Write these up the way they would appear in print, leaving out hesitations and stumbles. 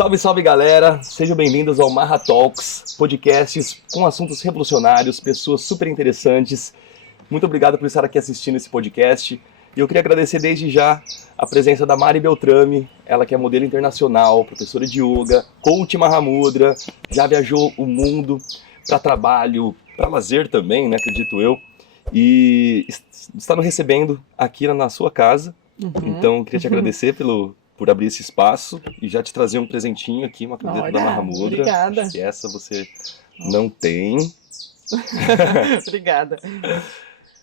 Salve, salve galera! Sejam bem-vindos ao Marra Talks, podcasts com assuntos revolucionários, pessoas super interessantes. Muito obrigado por estar aqui assistindo esse podcast. E eu queria agradecer desde já a presença da Mari Beltrame, ela que é modelo internacional, professora de yoga, coach Mahamudra, já viajou o mundo para trabalho, para lazer também, né, acredito eu, e está nos recebendo aqui na sua casa. Então, queria te agradecer por abrir esse espaço e já te trazer um presentinho aqui, uma camiseta da Mahamudra. Obrigada. Acho que essa você não tem. Obrigada.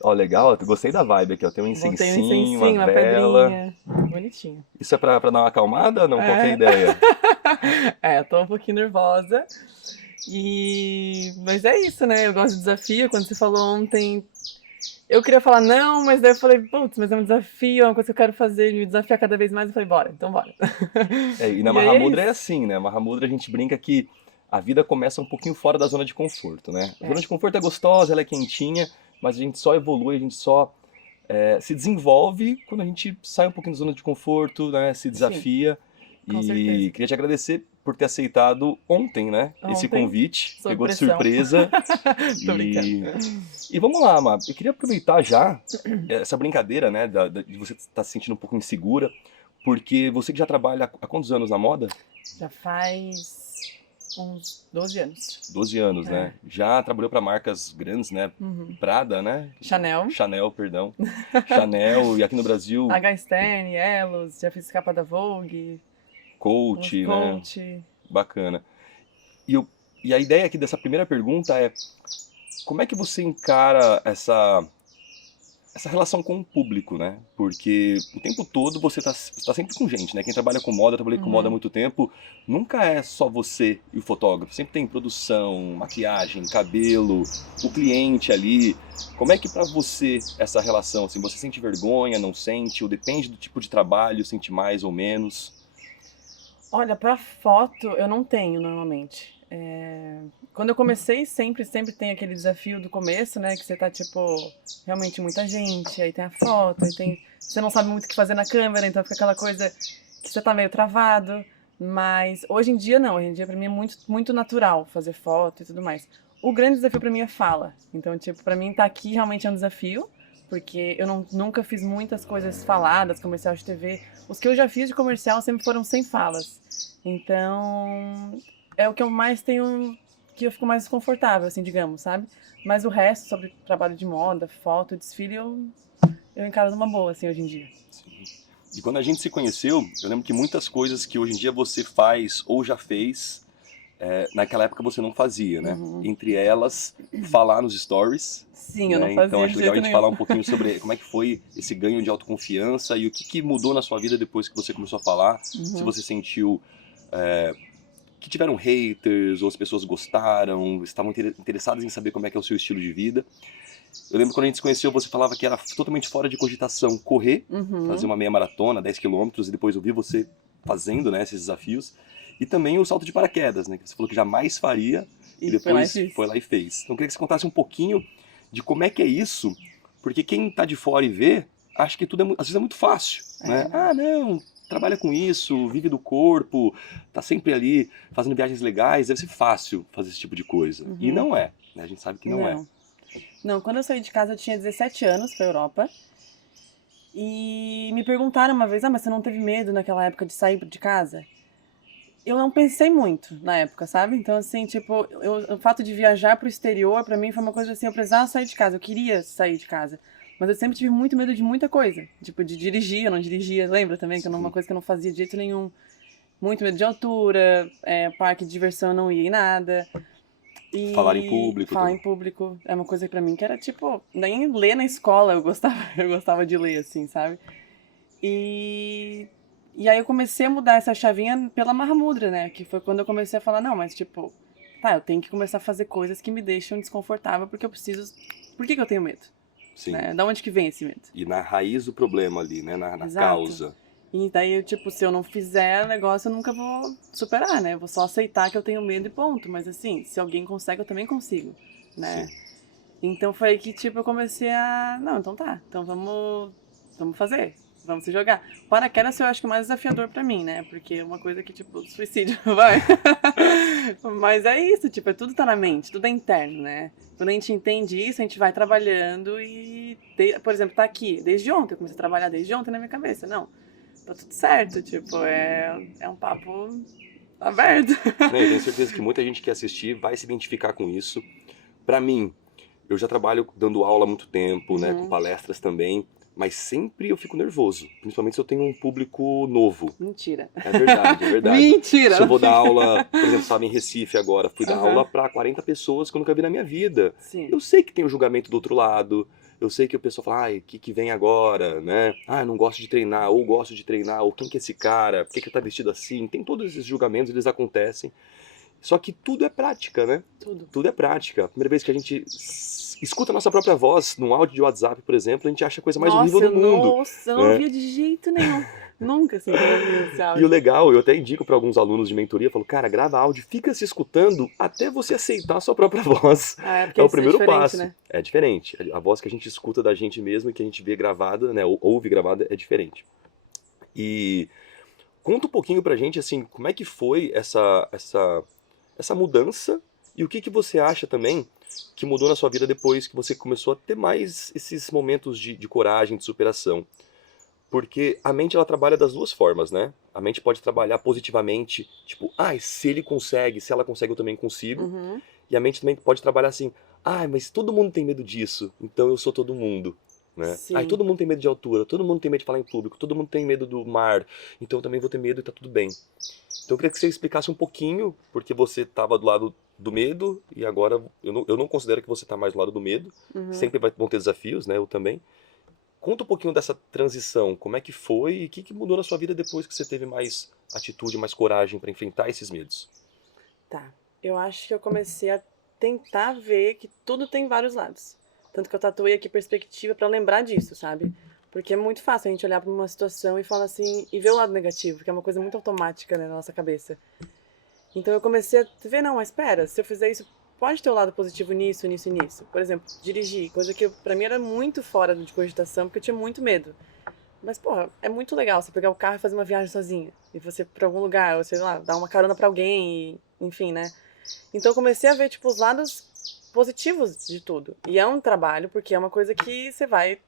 Ó, legal, eu gostei da vibe aqui, ó. Tem um incensinho, uma vela. pedrinha. Bonitinho. Isso é pra dar uma acalmada? Não, qual que é a ideia? Eu tô um pouquinho nervosa. Mas é isso, né? Eu gosto de desafio. Quando você falou ontem, eu queria falar não, mas daí eu falei, putz, mas é um desafio, é uma coisa que eu quero fazer, me desafiar cada vez mais. Eu falei, bora, então bora. E na Mahamudra é assim, né? Mahamudra a gente brinca que a vida começa um pouquinho fora da zona de conforto, né? A zona de conforto é gostosa, ela é quentinha, mas a gente só evolui, a gente só se desenvolve quando a gente sai um pouquinho da zona de conforto, né? Se desafia. Com E certeza. queria te agradecer por ter aceitado ontem, né? Esse Ontem, convite. sob Pegou de pressão. surpresa. Tô brincando. E vamos lá, Má. Eu queria aproveitar já essa brincadeira, né? De você estar se sentindo um pouco insegura, porque você que já trabalha há quantos anos na moda? Já faz uns 12 anos. 12 anos, né? Já trabalhou para marcas grandes, né? Prada, né? Chanel, perdão. Chanel, e aqui no Brasil, H. Stern, Elos, já fiz capa da Vogue, Coach, né? Coach. Bacana. E a ideia aqui dessa primeira pergunta é: como é que você encara essa relação com o público, né? Porque o tempo todo você tá sempre com gente, né? Quem trabalha com moda, eu trabalhei com moda há muito tempo, nunca é só você e o fotógrafo. Sempre tem produção, maquiagem, cabelo, o cliente ali. Como é que pra você essa relação, assim, você sente vergonha, não sente? Ou depende do tipo de trabalho, sente mais ou menos? Olha, pra foto eu não tenho normalmente. Quando eu comecei, sempre tem aquele desafio do começo, né? Que você tá, tipo, realmente muita gente, aí tem a foto, você não sabe muito o que fazer na câmera, então fica aquela coisa que você tá meio travado. Mas hoje em dia não, hoje em dia pra mim é muito, muito natural fazer foto e tudo mais. O grande desafio pra mim é fala. Então, tipo, pra mim tá aqui realmente é um desafio, porque eu nunca fiz muitas coisas faladas, comercial de TV. Os que eu já fiz de comercial sempre foram sem falas. Então, é o que eu mais tenho, que eu fico mais desconfortável, assim, digamos, sabe? Mas o resto, sobre trabalho de moda, foto, desfile, eu encaro numa boa, assim, hoje em dia. E quando a gente se conheceu, eu lembro que muitas coisas que hoje em dia você faz ou já fez, naquela época você não fazia, né? Entre elas, falar nos stories. Sim, né? eu não fazia. Então acho de legal a jeito gente nenhum. falar um pouquinho sobre como é que foi esse ganho de autoconfiança e o que mudou na sua vida depois que você começou a falar. Se você sentiu que tiveram haters, ou as pessoas gostaram, estavam interessadas em saber como é que é o seu estilo de vida. Eu lembro quando a gente se conheceu, você falava que era totalmente fora de cogitação correr, fazer uma meia maratona, 10 quilômetros, e depois eu vi você fazendo, né, esses desafios. E também o salto de paraquedas, né, que você falou que jamais faria, e depois foi lá e fez. Então eu queria que você contasse um pouquinho de como é que é isso, porque quem tá de fora e vê, acha que tudo às vezes é muito fácil, né? Ah, não, trabalha com isso, vive do corpo, tá sempre ali fazendo viagens legais, deve ser fácil fazer esse tipo de coisa. E não é, né? A gente sabe que não é. Não, quando eu saí de casa eu tinha 17 anos pra Europa. E me perguntaram uma vez, mas você não teve medo naquela época de sair de casa? Eu não pensei muito na época, sabe? Então, assim, tipo, o fato de viajar pro exterior, pra mim, foi uma coisa assim, eu precisava sair de casa, eu queria sair de casa. Mas eu sempre tive muito medo de muita coisa. Tipo, de dirigir, eu não dirigia, lembra também? Que era uma coisa que eu não fazia de jeito nenhum. Muito medo de altura, parque de diversão eu não ia em nada. E Falar em público. falar em público é uma coisa pra mim que era, tipo, nem ler na escola eu gostava de ler, assim, sabe? E aí eu comecei a mudar essa chavinha pela Mahamudra, né? Que foi quando eu comecei a falar, não, mas tipo, eu tenho que começar a fazer coisas que me deixam desconfortável porque eu preciso... Por que eu tenho medo? Sim. Né? Da onde que vem esse medo? E na raiz do problema ali, né? Na Exato. causa. E daí, tipo, se eu não fizer o negócio, eu nunca vou superar, né? Eu vou só aceitar que eu tenho medo e ponto. Mas assim, se alguém consegue, eu também consigo, né? Sim. Então foi aí que, tipo, eu comecei a... Não, então tá. Então vamos fazer. vamos se jogar. Paraquedas eu acho que é o mais desafiador pra mim, né? Porque é uma coisa que, tipo, suicídio, vai. Mas é isso, tipo, tudo tá na mente, tudo é interno, né? Quando a gente entende isso, a gente vai trabalhando e, por exemplo, tá aqui, desde ontem, eu comecei a trabalhar desde ontem na minha cabeça. Não, tá tudo certo, tipo, é um papo aberto. Né, eu tenho certeza que muita gente que assistir vai se identificar com isso. Pra mim, eu já trabalho dando aula há muito tempo, né, com palestras também, mas sempre eu fico nervoso, principalmente se eu tenho um público novo. Mentira. É verdade, é verdade. Mentira! Se eu vou dar aula, por exemplo, estava em Recife agora, fui dar Aham. aula pra 40 pessoas que eu nunca vi na minha vida. Sim. Eu sei que tem o julgamento do outro lado, eu sei que o pessoal fala, ai, o que vem agora, né? Ah, não gosto de treinar, ou gosto de treinar, ou quem que é esse cara, por que que ele tá vestido assim? Tem todos esses julgamentos, eles acontecem. Só que tudo é prática, né? Tudo. Tudo é prática. A primeira vez que a gente escuta a nossa própria voz num áudio de WhatsApp, por exemplo, a gente acha a coisa mais horrível do mundo. Nossa, eu não ouvia de jeito nenhum. Nunca, assim, que eu ouvi esse E o áudio. legal, eu até indico para alguns alunos de mentoria, eu falo, cara, grava áudio, fica se escutando até você aceitar a sua própria voz. Ah, porque É o isso primeiro diferente, passo. né? É diferente. A voz que a gente escuta da gente mesmo e que a gente vê gravada, né, ou ouve gravada, é diferente. E conta um pouquinho pra gente, assim, como é que foi essa mudança e o que que você acha também que mudou na sua vida depois que você começou a ter mais esses momentos de coragem, de superação. Porque a mente ela trabalha das duas formas, né? A mente pode trabalhar positivamente, tipo, ah, se ele consegue, se ela consegue, eu também consigo. Uhum. E a mente também pode trabalhar assim, ah, mas todo mundo tem medo disso, então eu sou todo mundo. Né? Ai, Sim. todo mundo tem medo de altura, todo mundo tem medo de falar em público, todo mundo tem medo do mar, então eu também vou ter medo e tá tudo bem. Então eu queria que você explicasse um pouquinho, porque você estava do lado do medo e agora eu não considero que você está mais do lado do medo. Uhum. Sempre vão ter desafios, né? Eu também. Conta um pouquinho dessa transição, como é que foi e o que mudou na sua vida depois que você teve mais atitude, mais coragem para enfrentar esses medos. Tá. Eu acho que eu comecei a tentar ver que tudo tem vários lados. Tanto que eu tatuei aqui perspectiva pra lembrar disso, sabe? Porque é muito fácil a gente olhar pra uma situação e falar assim, e ver o lado negativo, que é uma coisa muito automática, né, na nossa cabeça. Então eu comecei a ver, não, mas espera, se eu fizer isso, pode ter um lado positivo nisso, nisso e nisso. Por exemplo, dirigir, coisa que pra mim era muito fora de cogitação, porque eu tinha muito medo. Mas, porra, é muito legal você pegar o carro e fazer uma viagem sozinha. E você ir pra algum lugar, ou sei lá, dar uma carona pra alguém, e, enfim, né? Então eu comecei a ver, tipo, os lados positivos de tudo. E é um trabalho, porque é uma coisa que você vai,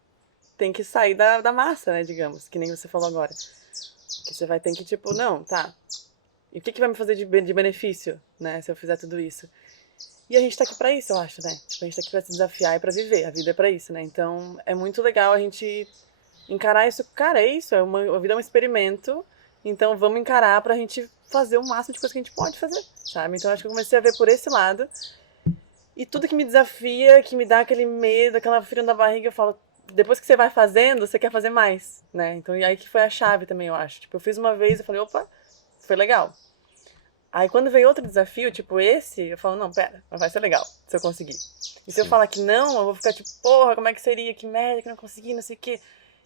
tem que sair da massa, né, digamos, que nem você falou agora. Que você vai ter que, tipo, não, tá. E o que vai me fazer de benefício, né, se eu fizer tudo isso? E a gente tá aqui pra isso, eu acho, né? Tipo, a gente tá aqui pra se desafiar e pra viver. A vida é pra isso, né? Então é muito legal a gente encarar isso. Cara, é isso, a vida é um experimento. Então vamos encarar pra gente fazer o máximo de coisa que a gente pode fazer, sabe? Então acho que eu comecei a ver por esse lado. E tudo que me desafia, que me dá aquele medo, aquela frio na barriga, eu falo, depois que você vai fazendo, você quer fazer mais, né? Então e aí que foi a chave também, eu acho. Tipo, eu fiz uma vez, eu falei, opa, foi legal. Aí quando veio outro desafio, tipo esse, eu falo, não, pera, mas vai ser legal, se eu conseguir. E se eu falar que não, eu vou ficar tipo, porra, como é que seria, que merda, que não consegui, não sei o quê.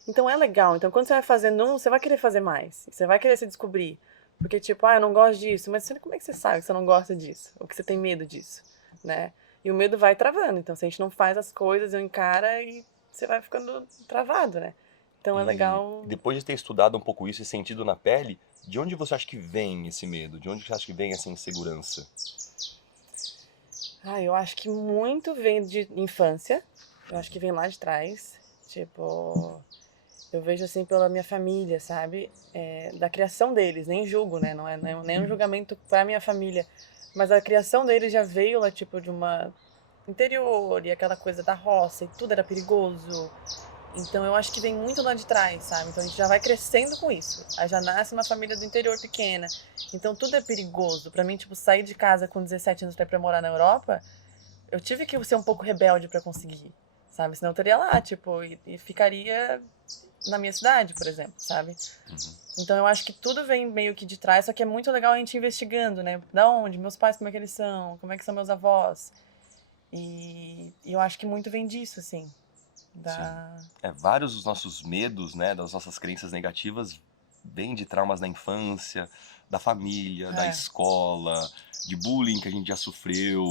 Então é legal. Então quando você vai fazendo um, você vai querer fazer mais. Você vai querer se descobrir. Porque tipo, eu não gosto disso. Mas como é que você sabe que você não gosta disso? Ou que você tem medo disso, né? E o medo vai travando. Então se a gente não faz as coisas, eu encara e você vai ficando travado, né? Então é legal. Depois de ter estudado um pouco isso e sentido na pele, de onde você acha que vem esse medo? De onde você acha que vem essa insegurança? Eu acho que muito vem de infância. Eu acho que vem lá de trás. Tipo, eu vejo assim pela minha família, sabe? Da criação deles, nem julgo, né? Não é nem um julgamento pra minha família. Mas a criação deles já veio lá, tipo, de uma interior e aquela coisa da roça e tudo era perigoso. Então eu acho que vem muito lá de trás, sabe? Então a gente já vai crescendo com isso. Aí já nasce uma família do interior pequena. Então tudo é perigoso. Pra mim, tipo, sair de casa com 17 anos pra ir pra morar na Europa, eu tive que ser um pouco rebelde pra conseguir, sabe? Senão eu estaria lá, tipo, e ficaria na minha cidade, por exemplo, sabe? Então eu acho que tudo vem meio que de trás, só que é muito legal a gente investigando, né? Da onde? Meus pais, como é que eles são? Como é que são meus avós? E eu acho que muito vem disso, assim. Vários dos nossos medos, né, das nossas crenças negativas, vêm de traumas da infância, da família, da escola, de bullying que a gente já sofreu,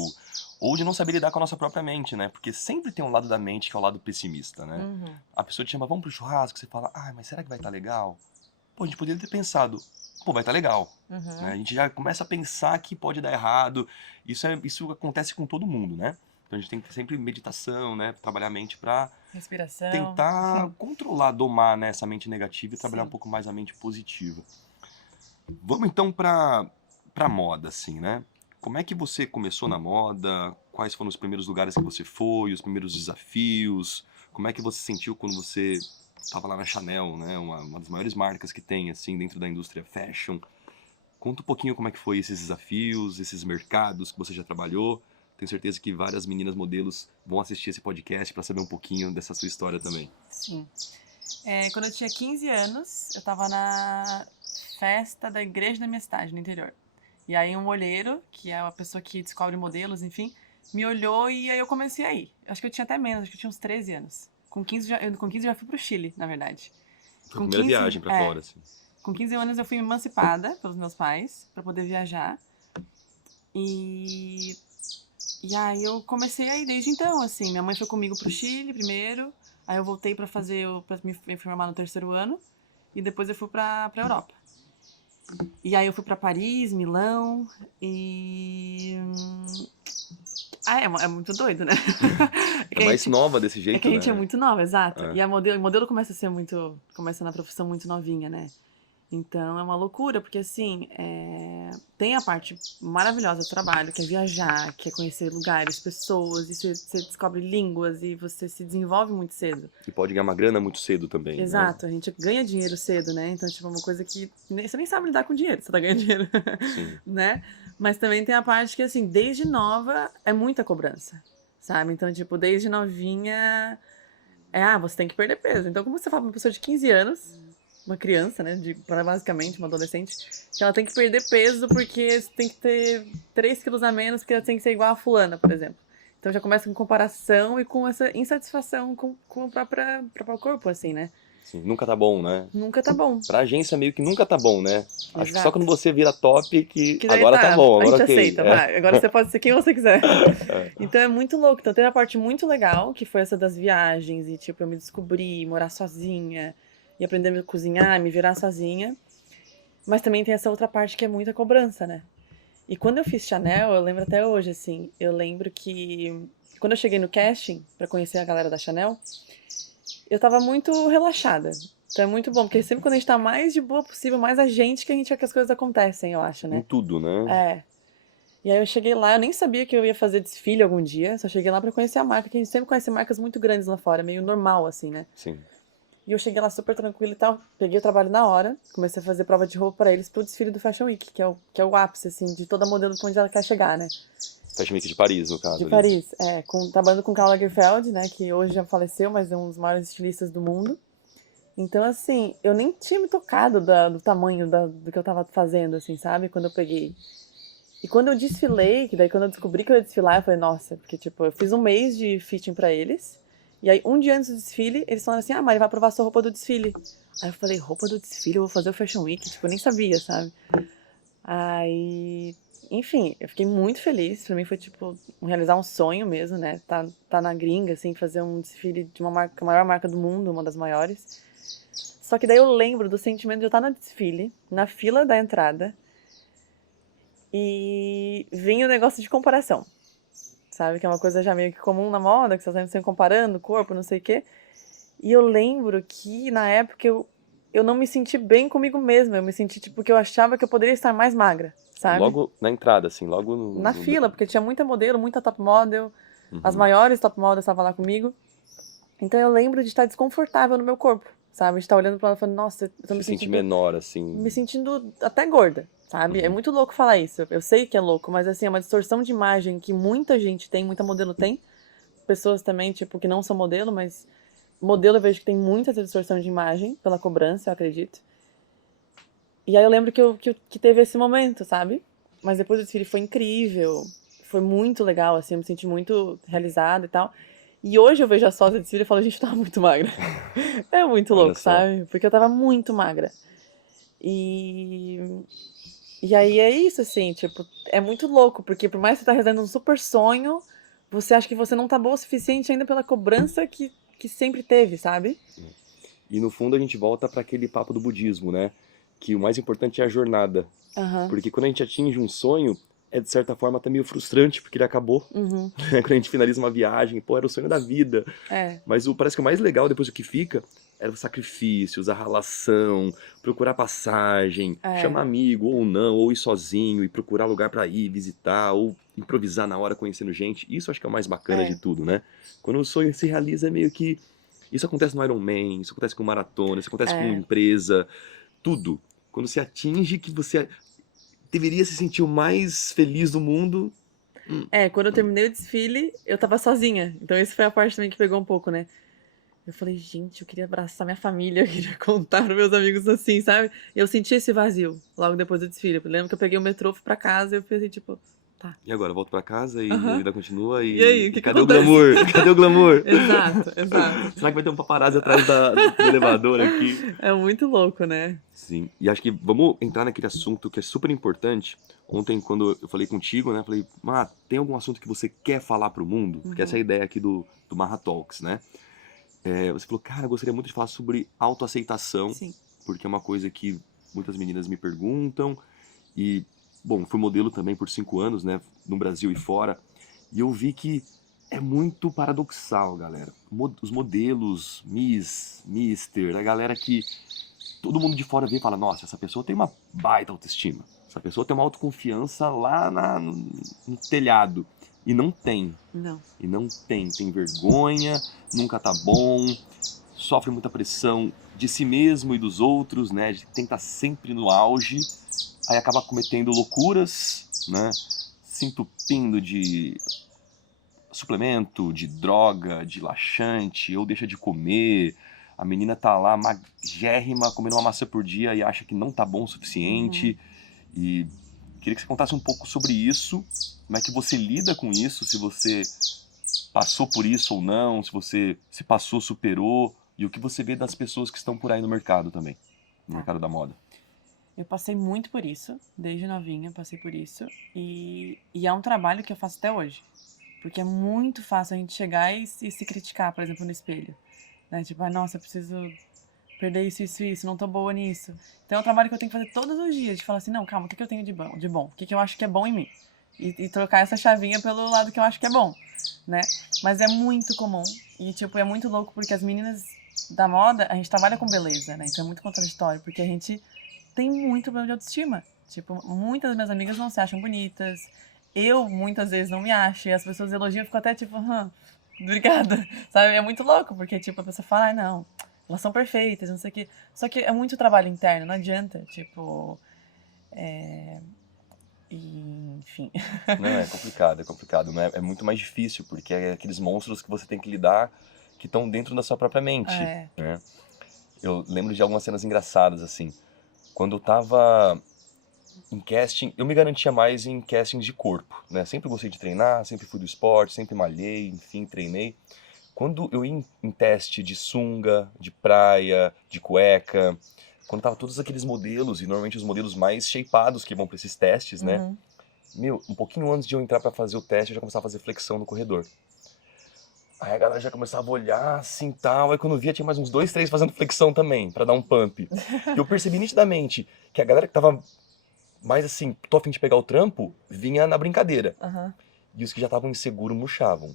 Ou de não saber lidar com a nossa própria mente, né? Porque sempre tem um lado da mente que é o lado pessimista, né? Uhum. A pessoa te chama, vamos pro churrasco, você fala, mas será que vai estar legal? Pô, a gente poderia ter pensado, pô, vai estar legal. Né? A gente já começa a pensar que pode dar errado. Isso acontece com todo mundo, né? Então a gente tem que ter sempre meditação, né? Trabalhar a mente pra Respiração. tentar controlar, domar, né, essa mente negativa e trabalhar Sim. um pouco mais a mente positiva. Vamos então pra moda, assim, né? Como é que você começou na moda? Quais foram os primeiros lugares que você foi? Os primeiros desafios? Como é que você sentiu quando você estava lá na Chanel, né? Uma das maiores marcas que tem, assim, dentro da indústria fashion. Conta um pouquinho como é que foi esses desafios, esses mercados que você já trabalhou. Tenho certeza que várias meninas modelos vão assistir esse podcast para saber um pouquinho dessa sua história também. Sim. Quando eu tinha 15 anos, eu tava na festa da igreja da minha cidade, no interior. E aí um olheiro, que é uma pessoa que descobre modelos, enfim, me olhou e aí eu comecei a ir. Acho que eu tinha até menos, acho que eu tinha uns 13 anos. Com 15 já fui pro Chile, na verdade. Foi a primeira viagem pra fora, assim. Com 15 anos eu fui emancipada pelos meus pais para poder viajar. E aí eu comecei a ir desde então, assim. Minha mãe foi comigo pro Chile primeiro, aí eu voltei para me formar no terceiro ano e depois eu fui pra Europa. E aí eu fui pra Paris, Milão e... é muito doido, né? É mais nova desse jeito, né? É que a gente é muito nova, exato. É. E o modelo começa na profissão muito novinha, né? Então é uma loucura, porque assim, tem a parte maravilhosa do trabalho, que é viajar, que é conhecer lugares, pessoas, e você descobre línguas e você se desenvolve muito cedo. E pode ganhar uma grana muito cedo também, Exato, né? a gente ganha dinheiro cedo, né? Então, tipo, é uma coisa que você nem sabe lidar com dinheiro, você tá ganhando dinheiro, Sim. né? Mas também tem a parte que, assim, desde nova é muita cobrança, sabe? Então, tipo, desde novinha você tem que perder peso. Então, como você fala pra uma pessoa de 15 anos, uma criança, né, basicamente uma adolescente, que ela tem que perder peso porque tem que ter 3 quilos a menos, porque ela tem que ser igual a fulana, por exemplo. Então já começa com comparação e com essa insatisfação com o próprio corpo, assim, né? Sim, nunca tá bom, né? Nunca tá bom. Pra agência meio que nunca tá bom, né? Acho que só Exato. quando você vira top que daí agora tá bom, a agora gente ok. aceita, vai. Agora você pode ser quem você quiser. É. Então é muito louco. Então teve a parte muito legal, que foi essa das viagens, e tipo, eu me descobri, morar sozinha, e aprender a cozinhar, me virar sozinha. Mas também tem essa outra parte que é muita cobrança, né? E quando eu fiz Chanel, eu lembro até hoje, assim, eu lembro que quando eu cheguei no casting pra conhecer a galera da Chanel, eu tava muito relaxada. Então é muito bom, porque sempre quando a gente tá mais de boa possível, mais a gente que as coisas acontecem, eu acho, Em né? tudo, né? É. E aí eu cheguei lá, eu nem sabia que eu ia fazer desfile algum dia, só cheguei lá pra conhecer a marca, que a gente sempre conhece marcas muito grandes lá fora, meio normal, assim, né? Sim. E eu cheguei lá super tranquila e tal, peguei o trabalho na hora, comecei a fazer prova de roupa pra eles pro desfile do Fashion Week, que é o ápice, assim, de toda modelo pra onde ela quer chegar, né? Fashion Week de Paris, no caso. De ali. Paris, trabalhando com Karl Lagerfeld, né, que hoje já faleceu, mas é um dos maiores estilistas do mundo. Então, assim, eu nem tinha me tocado do tamanho do que eu tava fazendo, assim, sabe? Quando eu peguei. E quando eu desfilei, que daí quando eu descobri que eu ia desfilar, eu falei, nossa, porque, tipo, eu fiz um mês de fitting pra eles. E aí, um dia antes do desfile, eles falaram assim, Mari, vai provar sua roupa do desfile. Aí eu falei, roupa do desfile? Eu vou fazer o Fashion Week? Tipo, eu nem sabia, sabe? Aí, enfim, eu fiquei muito feliz. Pra mim foi, tipo, realizar um sonho mesmo, né? Tá na gringa, assim, fazer um desfile de uma marca, a maior marca do mundo, uma das maiores. Só que daí eu lembro do sentimento de eu estar no desfile, na fila da entrada, e vinha o negócio de comparação. Sabe? Que é uma coisa já meio que comum na moda, que você tá sempre comparando o corpo, não sei o quê. E eu lembro que, na época, eu não me senti bem comigo mesma. Eu me senti, tipo, que eu achava que eu poderia estar mais magra, sabe? Logo na entrada, assim, logo no... Na fila, porque tinha muita modelo, muita top model. Uhum. As maiores top models estavam lá comigo. Então eu lembro de estar desconfortável no meu corpo, sabe? De estar olhando pra ela e falando, nossa, eu tô me Se sentir sentindo... menor, assim. Me sentindo até gorda, sabe? É muito louco falar isso. Eu sei que é louco, mas assim, é uma distorção de imagem que muita gente tem, muita modelo tem. Pessoas também, tipo, que não são modelo, mas modelo eu vejo que tem muita essa distorção de imagem pela cobrança, eu acredito. E aí eu lembro que teve esse momento, sabe? Mas depois o desfile foi incrível, foi muito legal, assim, eu me senti muito realizada e tal. E hoje eu vejo as fotos do desfile e falo, gente, eu tava muito magra. É muito Olha louco, só. sabe? Porque eu tava muito magra. E aí é isso, assim, tipo, é muito louco, porque por mais que você tá realizando um super sonho, você acha que você não tá boa o suficiente ainda pela cobrança que sempre teve, sabe? E no fundo a gente volta para aquele papo do budismo, né? Que o mais importante é a jornada. Aham. Porque quando a gente atinge um sonho, é de certa forma até meio frustrante, porque ele acabou. Uhum. Quando a gente finaliza uma viagem, pô, era o sonho da vida. É. Mas parece que o mais legal depois do que fica era os sacrifícios, a ralação, procurar passagem, chamar amigo ou não, ou ir sozinho e procurar lugar pra ir, visitar, ou improvisar na hora conhecendo gente. Isso acho que é o mais bacana de tudo, né? Quando o sonho se realiza, é meio que. Isso acontece no Ironman, isso acontece com maratona, isso acontece com empresa, tudo. Quando você atinge que você deveria se sentir o mais feliz do mundo. Quando eu terminei o desfile, eu tava sozinha. Então isso foi a parte também que pegou um pouco, né? Eu falei, gente, eu queria abraçar minha família, eu queria contar pros meus amigos assim, sabe? E eu senti esse vazio logo depois do desfile. Eu lembro que eu peguei o metrô, fui pra casa e eu pensei, tipo, tá. E agora, eu volto pra casa e a vida continua e... E aí, o que cadê o acontece? glamour? Cadê o glamour? Exato. Será que vai ter um paparazzi atrás do elevador aqui? É muito louco, né? Sim. E acho que vamos entrar naquele assunto que é super importante. Ontem, quando eu falei contigo, né? Falei, tem algum assunto que você quer falar pro mundo? Porque essa é a ideia aqui do Marra Talks, né? Você falou, cara, eu gostaria muito de falar sobre autoaceitação. Sim. Porque é uma coisa que muitas meninas me perguntam. E, bom, fui modelo também por 5 anos, né? No Brasil e fora. E eu vi que é muito paradoxal, galera. Os modelos, Miss, Mister, a galera que todo mundo de fora vê e fala, nossa, essa pessoa tem uma baita autoestima. Essa pessoa tem uma autoconfiança lá no telhado. E não tem. Não. E não tem. Tem vergonha, nunca tá bom, sofre muita pressão de si mesmo e dos outros, né? De tentar sempre no auge. Aí acaba cometendo loucuras, né? Se entupindo de suplemento, de droga, de laxante, ou deixa de comer. A menina tá lá magérrima, comendo uma maçã por dia e acha que não tá bom o suficiente. E queria que você contasse um pouco sobre isso. Como é que você lida com isso? Se você passou por isso ou não, se você se passou, superou. E o que você vê das pessoas que estão por aí no mercado também, no mercado da moda. Eu passei muito por isso, desde novinha passei por isso. E é um trabalho que eu faço até hoje. Porque é muito fácil a gente chegar e se criticar, por exemplo, no espelho. Né? Tipo, nossa, eu preciso perder isso, não tô boa nisso. Então é um trabalho que eu tenho que fazer todos os dias, de falar assim, não, calma, o que eu tenho de bom? O que eu acho que é bom em mim? E trocar essa chavinha pelo lado que eu acho que é bom, né? Mas é muito comum e, tipo, é muito louco porque as meninas da moda, a gente trabalha com beleza, né? Então é muito contraditório, porque a gente tem muito problema de autoestima. Tipo, muitas das minhas amigas não se acham bonitas, eu muitas vezes não me acho, e as pessoas elogiam, eu fico até tipo, obrigada, sabe? É muito louco, porque, tipo, a pessoa fala, não, elas são perfeitas, não sei o quê. Só que é muito trabalho interno, não adianta, tipo... enfim. Não, é complicado, né? É muito mais difícil, porque é aqueles monstros que você tem que lidar que estão dentro da sua própria mente, né? Eu lembro de algumas cenas engraçadas, assim. Quando eu tava em casting, eu me garantia mais em castings de corpo, né? Sempre gostei de treinar, sempre fui do esporte, sempre malhei, enfim, treinei. Quando eu ia em teste de sunga, de praia, de cueca, quando tava todos aqueles modelos, e normalmente os modelos mais shapeados que vão pra esses testes, né? Meu, um pouquinho antes de eu entrar pra fazer o teste, eu já começava a fazer flexão no corredor. Aí a galera já começava a olhar assim tal, aí quando eu via tinha mais uns 2, 3 fazendo flexão também, pra dar um pump. E eu percebi nitidamente que a galera que tava mais assim, tô a fim de pegar o trampo, vinha na brincadeira. E os que já estavam inseguros murchavam.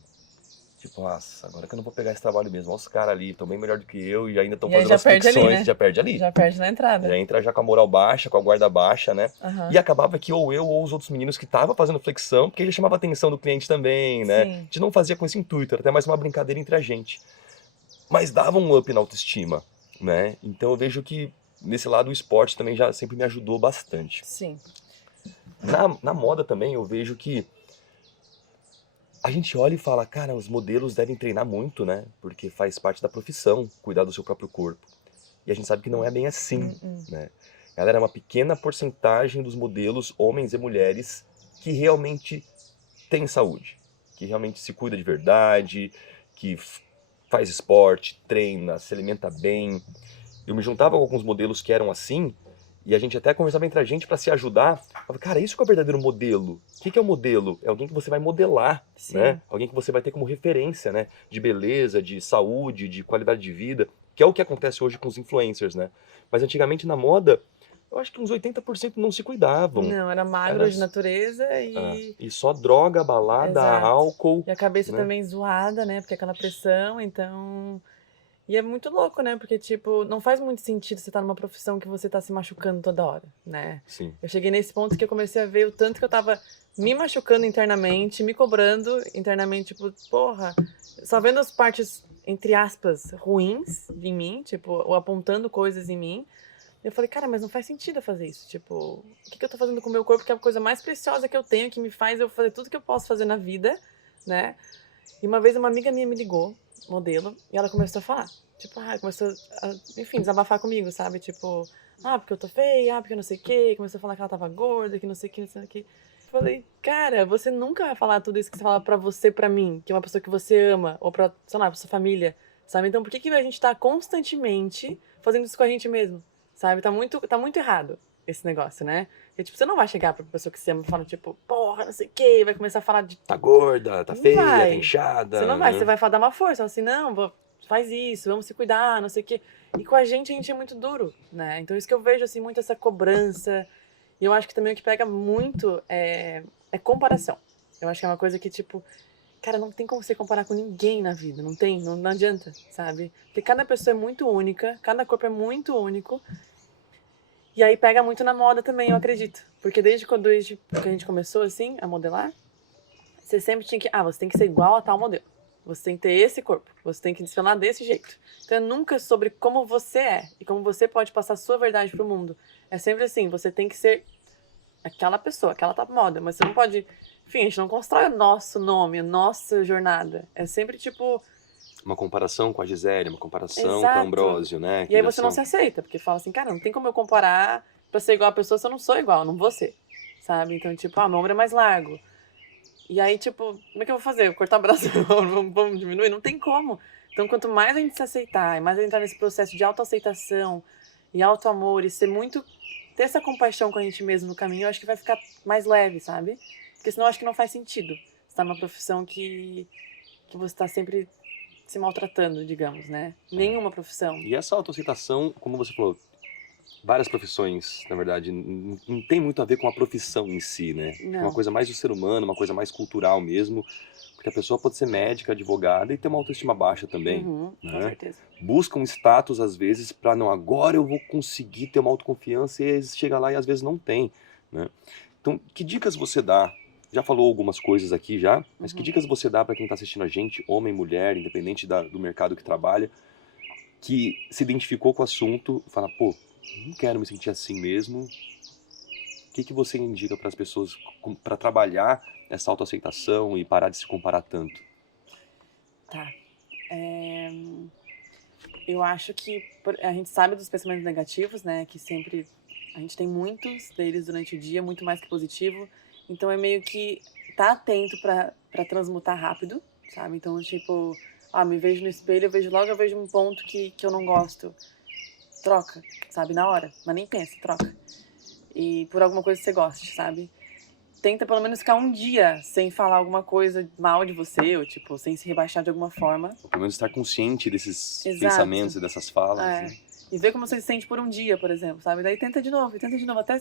Tipo, nossa, agora que eu não vou pegar esse trabalho mesmo. Olha os caras ali, estão bem melhor do que eu e ainda estão fazendo as flexões. Ali, né? Já perde ali. Já perde na entrada. Já entra já com a moral baixa, com a guarda baixa, né? E acabava que ou eu ou os outros meninos que estavam fazendo flexão, porque já chamava a atenção do cliente também, né? Sim. A gente não fazia com esse intuito, era até mais uma brincadeira entre a gente. Mas dava um up na autoestima, né? Então eu vejo que nesse lado o esporte também já sempre me ajudou bastante. Sim. Na moda também eu vejo que a gente olha e fala, cara, os modelos devem treinar muito, né? Porque faz parte da profissão, cuidar do seu próprio corpo. E a gente sabe que não é bem assim, né? Galera, é uma pequena porcentagem dos modelos, homens e mulheres, que realmente têm saúde. Que realmente se cuida de verdade, que faz esporte, treina, se alimenta bem. Eu me juntava com alguns modelos que eram assim, E a gente até conversava entre a gente pra se ajudar. Falava, cara, isso que é o verdadeiro modelo. O que é o modelo? É alguém que você vai modelar, Sim. né? Alguém que você vai ter como referência, né? De beleza, de saúde, de qualidade de vida. Que é o que acontece hoje com os influencers, né? Mas antigamente na moda, eu acho que uns 80% não se cuidavam. Não, era magro Era de natureza e... e só droga, balada, Exato. álcool. E a cabeça né? também zoada, né? Porque aquela pressão, então... E é muito louco, né? Porque, tipo, não faz muito sentido você estar numa profissão que você tá se machucando toda hora, né? Sim. Eu cheguei nesse ponto que eu comecei a ver o tanto que eu tava me machucando internamente, me cobrando internamente, tipo, porra, só vendo as partes, entre aspas, ruins em mim, tipo, ou apontando coisas em mim. Eu falei, cara, mas não faz sentido eu fazer isso. Tipo, o que eu tô fazendo com o meu corpo, que é a coisa mais preciosa que eu tenho, que me faz eu fazer tudo que eu posso fazer na vida, né? E uma vez uma amiga minha me ligou, modelo, e ela começou a falar. Tipo, começou a, enfim, desabafar comigo, sabe? Tipo, porque eu tô feia, porque eu não sei o quê. Começou a falar que ela tava gorda, que não sei o que, não sei o que. Falei, cara, você nunca vai falar tudo isso que você fala pra você, pra mim, que é uma pessoa que você ama, ou pra, sei lá, pra sua família, sabe? Então por que a gente tá constantemente fazendo isso com a gente mesmo, sabe? Tá muito errado esse negócio, né? Porque, tipo, você não vai chegar pra pessoa que você ama falando, tipo, porra, não sei o quê, vai começar a falar de... Tá gorda, tá Não feia, vai. tá inchada. Você não vai, né? você vai dar uma força, assim, não, faz isso, vamos se cuidar, não sei o quê. E com a gente é muito duro, né? Então isso que eu vejo, assim, muito essa cobrança. E eu acho que também o que pega muito é comparação. Eu acho que é uma coisa que, tipo, cara, não tem como você comparar com ninguém na vida, não tem, não adianta, sabe? Porque cada pessoa é muito única, cada corpo é muito único. E aí pega muito na moda também, eu acredito. Porque desde que a gente começou, assim, a modelar, você sempre tinha que... você tem que ser igual a tal modelo. Você tem que ter esse corpo. Você tem que desfilar desse jeito. Então é nunca sobre como você é e como você pode passar a sua verdade pro mundo. É sempre assim, você tem que ser aquela pessoa, aquela top moda. Mas você não pode... Enfim, a gente não constrói o nosso nome, a nossa jornada. É sempre tipo... Uma comparação com a Gisele, uma comparação Exato. com o Ambrósio, né? E aí você não se aceita, porque fala assim, cara, não tem como eu comparar pra ser igual a pessoa se eu não sou igual, não vou ser. Sabe? Então, tipo, meu ombro é mais largo. E aí, tipo, como é que eu vou fazer? Eu cortar o braço, vamos diminuir? Não tem como. Então, quanto mais a gente se aceitar, e mais a gente entrar nesse processo de autoaceitação e autoamor, e ser muito... ter essa compaixão com a gente mesmo no caminho, eu acho que vai ficar mais leve, sabe? Porque senão eu acho que não faz sentido. Você tá numa profissão que você tá sempre se maltratando, digamos, né? Nenhuma profissão. E essa autoaceitação, como você falou, várias profissões, na verdade, não tem muito a ver com a profissão em si, né? Não. É uma coisa mais do ser humano, uma coisa mais cultural mesmo. Porque a pessoa pode ser médica, advogada e ter uma autoestima baixa também. Com certeza. Buscam status, às vezes, pra não, agora eu vou conseguir ter uma autoconfiança e chega lá e às vezes não tem, né? Então, que dicas você dá? Já falou algumas coisas aqui já, mas que dicas você dá pra quem tá assistindo a gente, homem, mulher, independente do mercado que trabalha, que se identificou com o assunto, fala, pô, não quero me sentir assim mesmo. O que você indica para as pessoas para trabalhar essa autoaceitação e parar de se comparar tanto? Tá. Eu acho que a gente sabe dos pensamentos negativos, né? Que sempre a gente tem muitos deles durante o dia, muito mais que positivo. Então é meio que tá atento pra transmutar rápido, sabe? Então, tipo, me vejo no espelho, eu vejo um ponto que eu não gosto. Troca, sabe? Na hora. Mas nem pensa, troca. E por alguma coisa que você goste, sabe? Tenta pelo menos ficar um dia sem falar alguma coisa mal de você, ou tipo, sem se rebaixar de alguma forma. Ou pelo menos estar consciente desses Exato. pensamentos e dessas falas. Né? E ver como você se sente por um dia, por exemplo, sabe? Daí tenta de novo,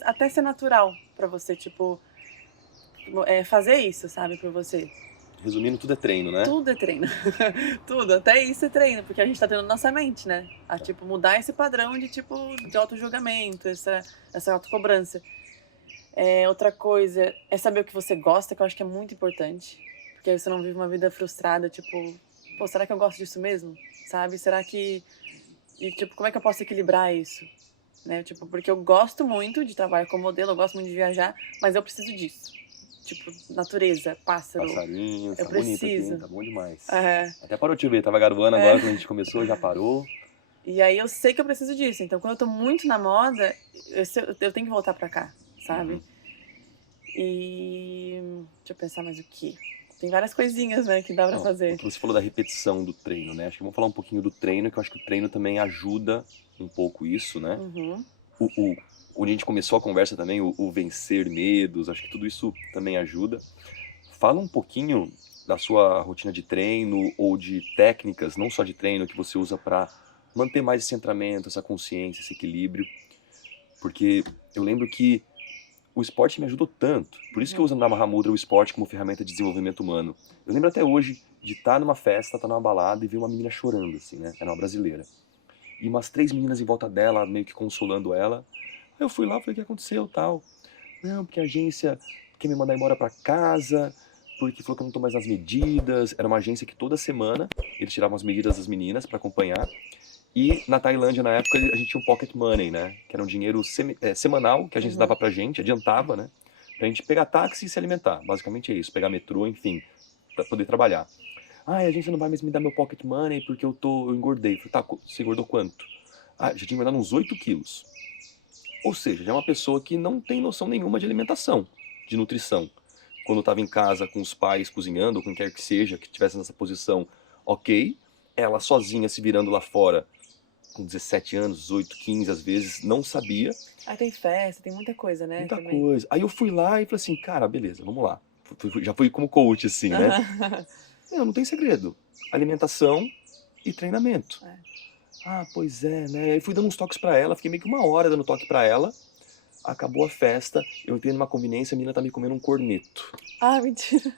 até ser natural pra você, tipo, fazer isso, sabe, pra você. Resumindo, tudo é treino, né? Tudo é treino. Tudo, até isso é treino, porque a gente tá treinando nossa mente, né? A, tipo, mudar esse padrão de, tipo, de auto-julgamento, essa autocobrança. Outra coisa é saber o que você gosta, que eu acho que é muito importante. Porque aí você não vive uma vida frustrada, tipo, pô, será que eu gosto disso mesmo? Sabe? Será que... E, tipo, como é que eu posso equilibrar isso? Né? Tipo, porque eu gosto muito de trabalhar como modelo, eu gosto muito de viajar, mas eu preciso disso. Tipo, natureza, pássaro. Passarinho, eu tá preciso. bonito aqui, tá bom demais. É. Até parou de chover, tava garoando agora quando a gente começou, já parou. E aí eu sei que eu preciso disso, então quando eu tô muito na moda, eu tenho que voltar pra cá, sabe? E... deixa eu pensar mais o que... Tem várias coisinhas, né, que dá pra fazer. Você falou da repetição do treino, né? Acho que vamos falar um pouquinho do treino, que eu acho que o treino também ajuda um pouco isso, né? onde a gente começou a conversa também, o vencer medos, acho que tudo isso também ajuda. Fala um pouquinho da sua rotina de treino ou de técnicas, não só de treino, que você usa para manter mais esse centramento, essa consciência, esse equilíbrio. Porque eu lembro que o esporte me ajudou tanto. Por isso que eu uso na Mahamudra o esporte como ferramenta de desenvolvimento humano. Eu lembro até hoje de estar numa festa, estar numa balada e ver uma menina chorando, assim, né? Era uma brasileira. E umas 3 meninas em volta dela, meio que consolando ela. Aí eu fui lá, falei, o que aconteceu, tal? Não, porque a agência quer me mandar embora pra casa, porque falou que eu não tô mais nas medidas. Era uma agência que toda semana eles tiravam as medidas das meninas pra acompanhar. E na Tailândia, na época, a gente tinha um pocket money, né? Que era um dinheiro semanal que a gente dava pra gente, adiantava, né? Pra gente pegar táxi e se alimentar. Basicamente é isso, pegar metrô, enfim, pra poder trabalhar. Ah, a agência não vai mais me dar meu pocket money porque eu engordei. Eu falei, tá, você engordou quanto? Ah, já tinha engordado uns 8 quilos. Ou seja, já é uma pessoa que não tem noção nenhuma de alimentação, de nutrição. Quando eu estava em casa com os pais cozinhando, ou com quem quer que seja, que estivesse nessa posição, ok. Ela sozinha se virando lá fora, com 17 anos, 18, 15 às vezes, não sabia. Ah, tem festa, tem muita coisa, né? Muita Também. coisa. Aí eu fui lá e falei assim, cara, beleza, vamos lá. Já fui como coach, assim, né? Aham. Não tem segredo. Alimentação e treinamento. É. Ah, pois é, né? Aí fui dando uns toques pra ela, fiquei meio que 1 hora dando toque pra ela. Acabou a festa, eu entrei numa conveniência, a menina tá me comendo um corneto. Ah, mentira.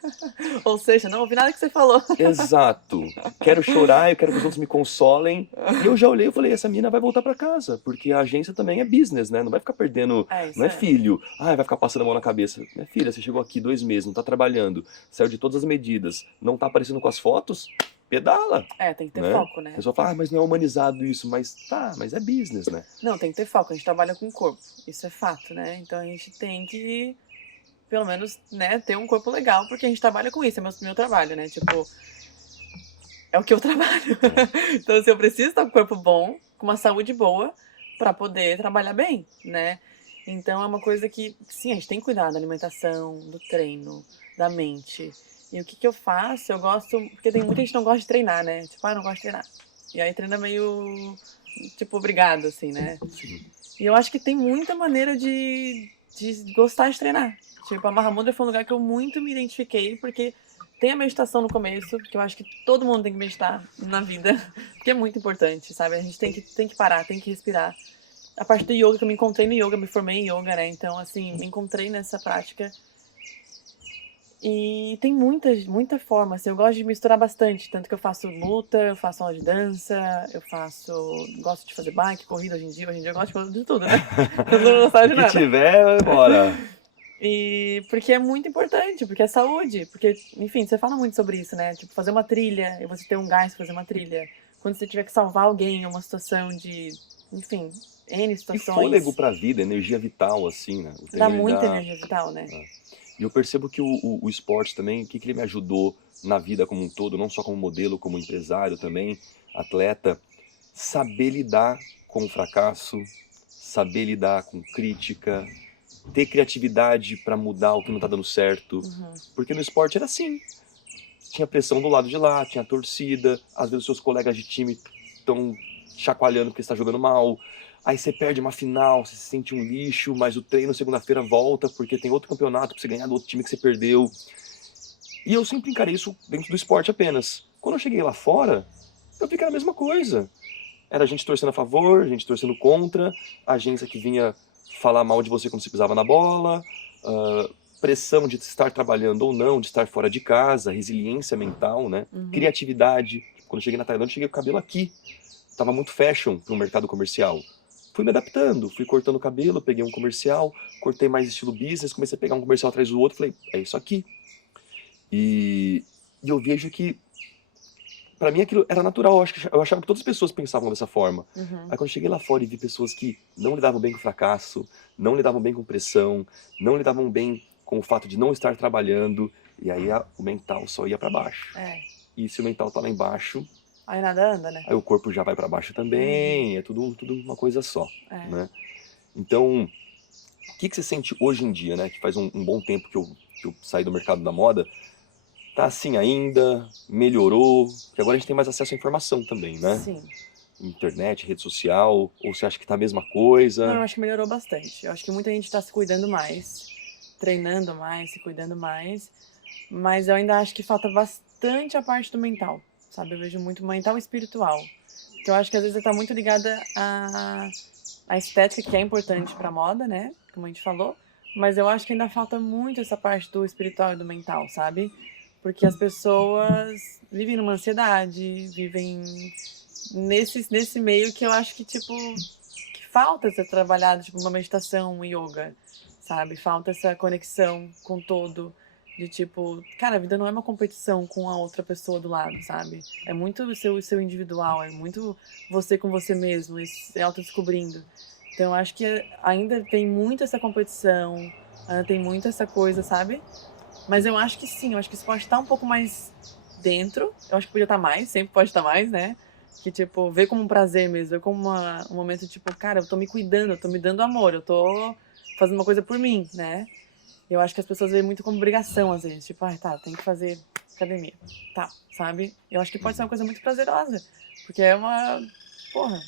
Ou seja, não ouvi nada que você falou. Exato. Quero chorar, eu quero que os outros me consolem. E eu já olhei e falei, essa menina vai voltar pra casa, porque a agência também é business, né? Não vai ficar perdendo, É, isso não é é. filho. Ah, vai ficar passando a mão na cabeça. Minha filha, você chegou aqui 2 meses, não tá trabalhando, saiu de todas as medidas, não tá aparecendo com as fotos, pedala, É, tem que ter né? foco, né? A pessoa fala, ah, mas não é humanizado isso, mas tá, mas é business, né? Não, tem que ter foco. A gente trabalha com o corpo. Isso é fato, né? Então a gente tem que, pelo menos, né, ter um corpo legal, porque a gente trabalha com isso. É meu trabalho, né? Tipo, é o que eu trabalho. Então, assim, eu preciso estar com o corpo bom, com uma saúde boa, pra poder trabalhar bem, né? Então é uma coisa que, sim, a gente tem que cuidar da alimentação, do treino, da mente. E o que eu faço? Eu gosto. Porque tem muita gente que não gosta de treinar, né? Tipo, ah, eu não gosto de treinar. E aí treina meio. Tipo, obrigado, assim, né? Sim. E eu acho que tem muita maneira de gostar de treinar. Tipo, a Mahamudra foi um lugar que eu muito me identifiquei, porque tem a meditação no começo, que eu acho que todo mundo tem que meditar na vida, porque é muito importante, sabe? A gente tem que parar, tem que respirar. A parte do yoga, que eu me encontrei no yoga, me formei em yoga, né? Então, assim, me encontrei nessa prática. E tem muita forma, assim, eu gosto de misturar bastante, tanto que eu faço luta, eu faço aula de dança, gosto de fazer bike, corrida hoje em dia eu gosto de fazer de tudo, né? Eu não gostava O de que nada. tiver, bora. E porque é muito importante, porque é saúde, porque, enfim, você fala muito sobre isso, né? Tipo, fazer uma trilha e você ter um gás pra fazer uma trilha. Quando você tiver que salvar alguém em uma situação de, enfim, N E situações, fôlego pra vida, energia vital, assim, né? O dá treino, ele muita dá... energia vital, né? E eu percebo que o esporte também, o que ele me ajudou na vida como um todo, não só como modelo, como empresário também, atleta, saber lidar com o fracasso, saber lidar com crítica, ter criatividade pra mudar o que não tá dando certo. Porque no esporte era assim. Tinha pressão do lado de lá, tinha torcida, às vezes os seus colegas de time estão chacoalhando porque você tá jogando mal. Aí você perde uma final, você se sente um lixo, mas o treino segunda-feira volta porque tem outro campeonato pra você ganhar do outro time que você perdeu. E eu sempre encarei isso dentro do esporte apenas. Quando eu cheguei lá fora, eu vi que era a mesma coisa. Era a gente torcendo a favor, a gente torcendo contra, a agência que vinha falar mal de você quando você pisava na bola, pressão de estar trabalhando ou não, de estar fora de casa, resiliência mental, né? Criatividade. Quando eu cheguei na Tailândia, eu cheguei com o cabelo aqui. Tava muito fashion para um mercado comercial. Fui me adaptando, fui cortando o cabelo, peguei um comercial, cortei mais estilo business, comecei a pegar um comercial atrás do outro, falei, é isso aqui. E eu vejo que, pra mim, aquilo era natural, eu achava que todas as pessoas pensavam dessa forma. Aí quando eu cheguei lá fora e vi pessoas que não lidavam bem com fracasso, não lidavam bem com pressão, não lidavam bem com o fato de não estar trabalhando, e aí o mental só ia pra baixo. É. E se o mental tá lá embaixo, Aí nada anda, né? aí o corpo já vai pra baixo também, é tudo uma coisa só, né? Então, o que você sente hoje em dia, né? Que faz um bom tempo que eu saí do mercado da moda, tá assim ainda, melhorou, porque agora a gente tem mais acesso à informação também, né? Sim. internet, rede social? Ou você acha que tá a mesma Não, eu coisa? acho que melhorou bastante. Eu acho que muita gente tá se cuidando mais, treinando mais, se cuidando mais. Mas eu ainda acho que falta bastante a parte do mental, sabe? Eu vejo muito mental e espiritual. Que eu acho que às vezes tá muito ligada à estética, que é importante pra moda, né? Como a gente falou. Mas eu acho que ainda falta muito essa parte do espiritual e do mental, sabe? Porque as pessoas vivem numa ansiedade, vivem nesse meio que eu acho que, tipo, que falta ser trabalhado, tipo, uma meditação, um yoga, sabe? Falta essa conexão com o todo. De tipo, cara, a vida não é uma competição com a outra pessoa do lado, sabe? É muito o seu individual, é muito você com você mesmo, e se autodescobrindo. Então eu acho que ainda tem muito essa competição, ainda tem muito essa coisa, sabe? Mas eu acho que sim, eu acho que isso pode estar um pouco mais dentro. Eu acho que podia estar mais, sempre pode estar mais, né? Que, tipo, ver como um prazer mesmo, ver como um momento, tipo, cara, eu tô me cuidando, eu tô me dando amor, eu tô fazendo uma coisa por mim, né? Eu acho que as pessoas veem muito como obrigação, às vezes. Tipo, ah, tá, tem que fazer academia. Tá, sabe? Eu acho que pode ser uma Uhum. coisa muito prazerosa. Porque é porra,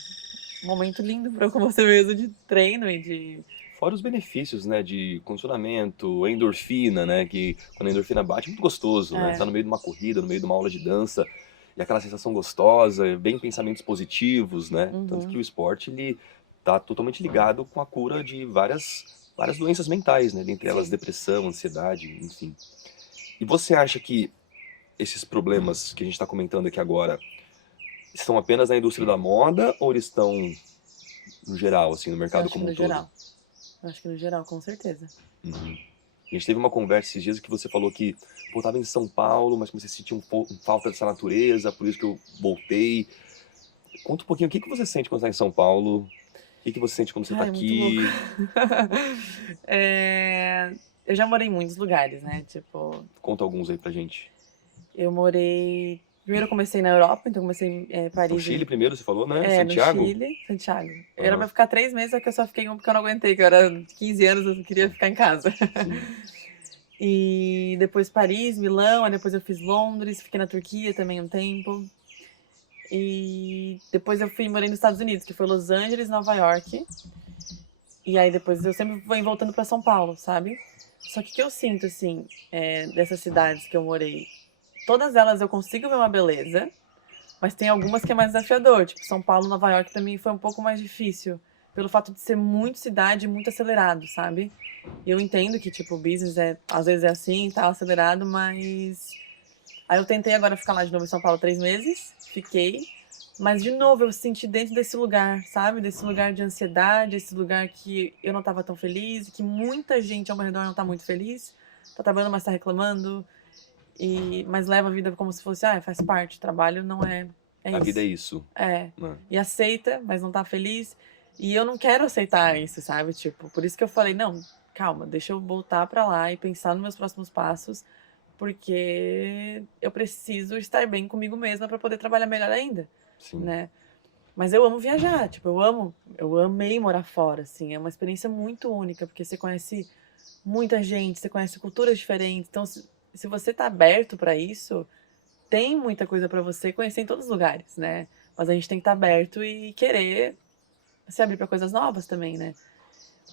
um momento lindo pra com você mesmo de treino e de. Fora os benefícios, né, de condicionamento, endorfina, né, que quando a endorfina bate é muito gostoso, né, tá É. no meio de uma corrida, no meio de uma aula de dança, e aquela sensação gostosa, bem pensamentos positivos, né, tanto que Uhum. o esporte, ele tá totalmente ligado com a cura de várias doenças mentais, né, dentre elas Sim. depressão, ansiedade, enfim. E você acha que esses problemas que a gente está comentando aqui agora estão apenas na indústria da moda ou eles estão no geral, assim, no Eu mercado acho que como um no todo? geral. Eu acho que no geral, com certeza. Uhum. A gente teve uma conversa esses dias que você falou que, pô, tava em São Paulo, mas comecei a sentir falta dessa natureza, por isso que eu voltei. Conta um pouquinho, o que que você sente quando tá em São Paulo? O que que você sente quando você tá Cara, é muito louco. aqui? Eu já morei em muitos lugares, né? Tipo, Conta alguns aí pra gente. eu morei. Primeiro eu comecei na Europa, então eu comecei em No Paris Chile e primeiro, você falou, né? no Santiago? Chile, Santiago. Eu era Aham, pra ficar 3 meses, só que eu só fiquei um porque eu não aguentei, que eu era de 15 anos, eu queria ficar em casa. sim. E depois Paris, Milão, aí depois eu fiz Londres, fiquei na Turquia também um tempo. E depois eu fui morei nos Estados Unidos, que foi Los Angeles, Nova York. E aí depois eu sempre vou voltando pra São Paulo, sabe? Só que o que eu sinto, assim, dessas cidades que eu morei, todas elas eu consigo ver uma beleza, mas tem algumas que é mais desafiador. Tipo, São Paulo, Nova York também foi um pouco mais difícil. Pelo fato de ser muito cidade, muito acelerado, sabe? E eu entendo que, tipo, o business às vezes é assim, tá acelerado, mas. Aí eu tentei agora ficar lá de novo em São Paulo 3 meses, fiquei. Mas, de novo, eu senti dentro desse lugar, sabe? Desse lugar de ansiedade, esse lugar que eu não tava tão feliz, que muita gente ao meu redor não tá muito feliz. Tá trabalhando, mas tá reclamando. Mas leva a vida como se fosse, faz parte, trabalho não é. É A vida é isso. isso, É. né? E aceita, mas não tá feliz. E eu não quero aceitar isso, sabe? Tipo, por isso que eu falei, não, calma, deixa eu voltar pra lá e pensar nos meus próximos passos, porque eu preciso estar bem comigo mesma pra poder trabalhar melhor ainda, Sim. né? Mas eu amo viajar, tipo, eu amei morar fora, assim, é uma experiência muito única, porque você conhece muita gente, você conhece culturas diferentes, então se você tá aberto pra isso, tem muita coisa pra você conhecer em todos os lugares, né? Mas a gente tem que estar aberto e querer se abrir pra coisas novas também, né?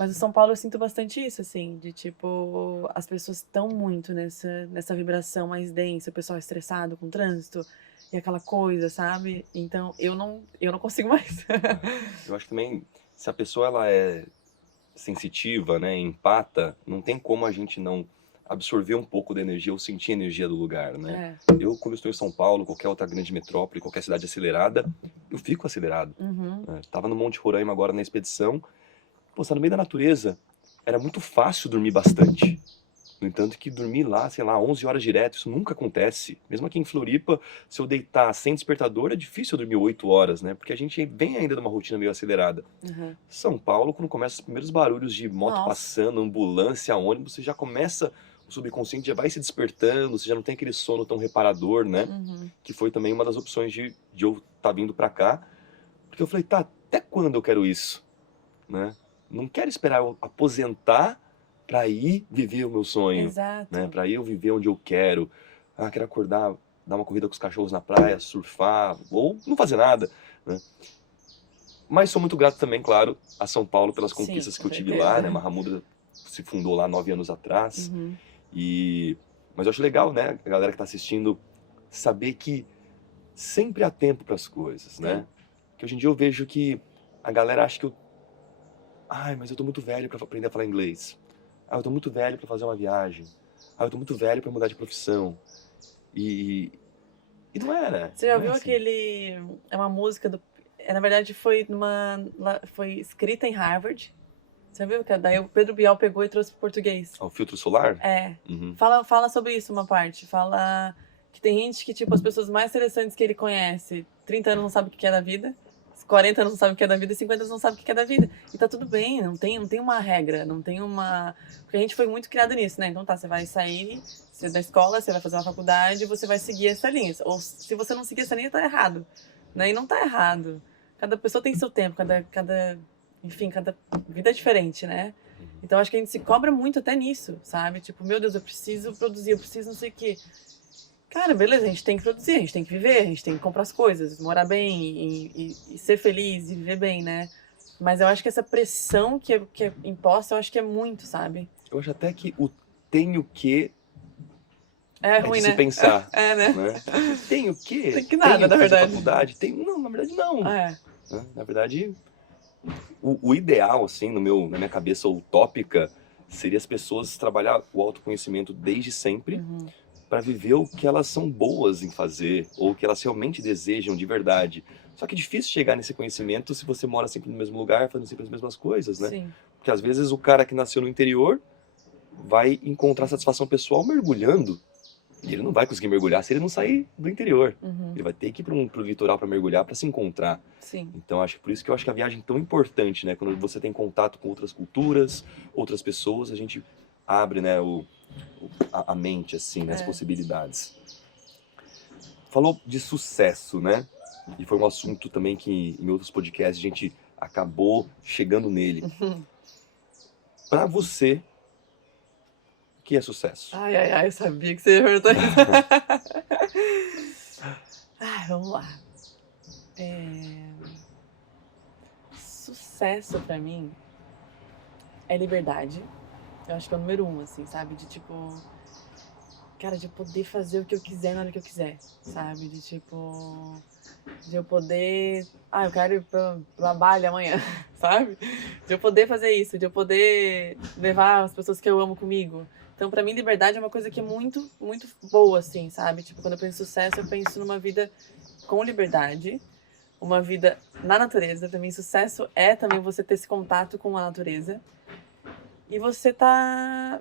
Mas no São Paulo eu sinto bastante isso, assim, de tipo, as pessoas estão muito nessa vibração mais densa, o pessoal estressado com o trânsito e aquela coisa, sabe? Então eu não consigo mais. Eu acho que também, se a pessoa ela é sensitiva, né, empata, não tem como a gente não absorver um pouco da energia ou sentir a energia do lugar, né? É. Eu, quando estou em São Paulo, qualquer outra grande metrópole, qualquer cidade acelerada, eu fico acelerado. Uhum. Né? Tava no Monte Roraima agora na expedição, pô, você tá no meio da natureza, era muito fácil dormir bastante. No entanto, que dormir lá, sei lá, 11 horas direto, isso nunca acontece. Mesmo aqui em Floripa, se eu deitar sem despertador, é difícil eu dormir 8 horas, né? Porque a gente vem ainda de uma rotina meio acelerada. Uhum. São Paulo, quando começa os primeiros barulhos de moto Nossa. passando, ambulância, ônibus, você já começa, o subconsciente já vai se despertando, você já não tem aquele sono tão reparador, né? Uhum. Que foi também uma das opções de eu estar vindo pra cá. Porque eu falei, tá, até quando eu quero isso? Né? Não quero esperar eu aposentar pra ir viver o meu sonho, né? Exato. Pra ir eu viver onde eu quero. Ah, quero acordar, dar uma corrida com os cachorros na praia, surfar, ou não fazer nada, né? Mas sou muito grato também, claro, a São Paulo pelas Sim, conquistas com que eu tive certeza. lá, né? Mahamudra se fundou lá 9 anos atrás. Uhum. Mas eu acho legal, né? A galera que tá assistindo saber que sempre há tempo para as coisas, né? Sim. Que hoje em dia eu vejo que a galera acha que ai, mas eu tô muito velho para aprender a falar inglês. Ah, eu tô muito velho para fazer uma viagem. Ah, eu tô muito velho para mudar de profissão. E, e não é, né? Você já Não é viu assim. aquele... É uma música do... na verdade, foi foi escrita em Harvard. Você viu? Que daí o Pedro Bial pegou e trouxe pro português. O filtro solar? É. Uhum. Fala sobre isso uma parte. Fala que tem gente que, tipo, as pessoas mais interessantes que ele conhece, 30 anos não sabe o que é da vida, 40 anos não sabe o que é da vida e 50 anos não sabe o que é da vida. E tá tudo bem, não tem uma regra, não tem uma... Porque a gente foi muito criado nisso, né? Então tá, você vai sair da escola, você vai fazer uma faculdade, você vai seguir essa linha. Ou se você não seguir essa linha, tá errado. Né? E não tá errado. Cada pessoa tem seu tempo, enfim, cada vida é diferente, né? Então acho que a gente se cobra muito até nisso, sabe? Tipo, meu Deus, eu preciso produzir, eu preciso não sei o quê. Cara, beleza, a gente tem que produzir, a gente tem que viver, a gente tem que comprar as coisas, morar bem e ser feliz e viver bem, né? Mas eu acho que essa pressão que é imposta, eu acho que é muito, sabe? Eu acho até que o tenho que É de ruim, se né? pensar, É, né? né? Tenho que? Tem que nada, Tenho na que fazer verdade. faculdade? Tenho... Não, na verdade não. É. Né? Na verdade, o ideal, assim, na minha cabeça utópica, seria as pessoas trabalhar o autoconhecimento desde sempre para viver o que elas são boas em fazer, ou o que elas realmente desejam de verdade. Só que é difícil chegar nesse conhecimento se você mora sempre no mesmo lugar, fazendo sempre as mesmas coisas, né? Sim. Porque às vezes o cara que nasceu no interior vai encontrar satisfação pessoal mergulhando. E ele não vai conseguir mergulhar se ele não sair do interior. Ele vai ter que ir pro litoral para mergulhar, para se encontrar. Sim. Então acho que por isso que eu acho que a viagem é tão importante, né? Quando você tem contato com outras culturas, outras pessoas, a gente abre, né, a mente, assim, né, as possibilidades. Falou de sucesso, né? E foi um assunto também que em outros podcasts a gente acabou chegando nele. Para você, o que é sucesso? Ai, eu sabia que você ia perguntar isso. Vamos lá. Sucesso pra mim é liberdade. Eu acho que é o número 1, assim, sabe? De tipo... Cara, de eu poder fazer o que eu quiser na hora que eu quiser, sabe? De tipo... De eu poder... eu quero ir pro trabalho amanhã, sabe? De eu poder fazer isso, de eu poder levar as pessoas que eu amo comigo. Então, pra mim, liberdade é uma coisa que é muito, muito boa, assim, sabe? Tipo, quando eu penso em sucesso, eu penso numa vida com liberdade, uma vida na natureza. Pra mim, sucesso é também você ter esse contato com a natureza. E você tá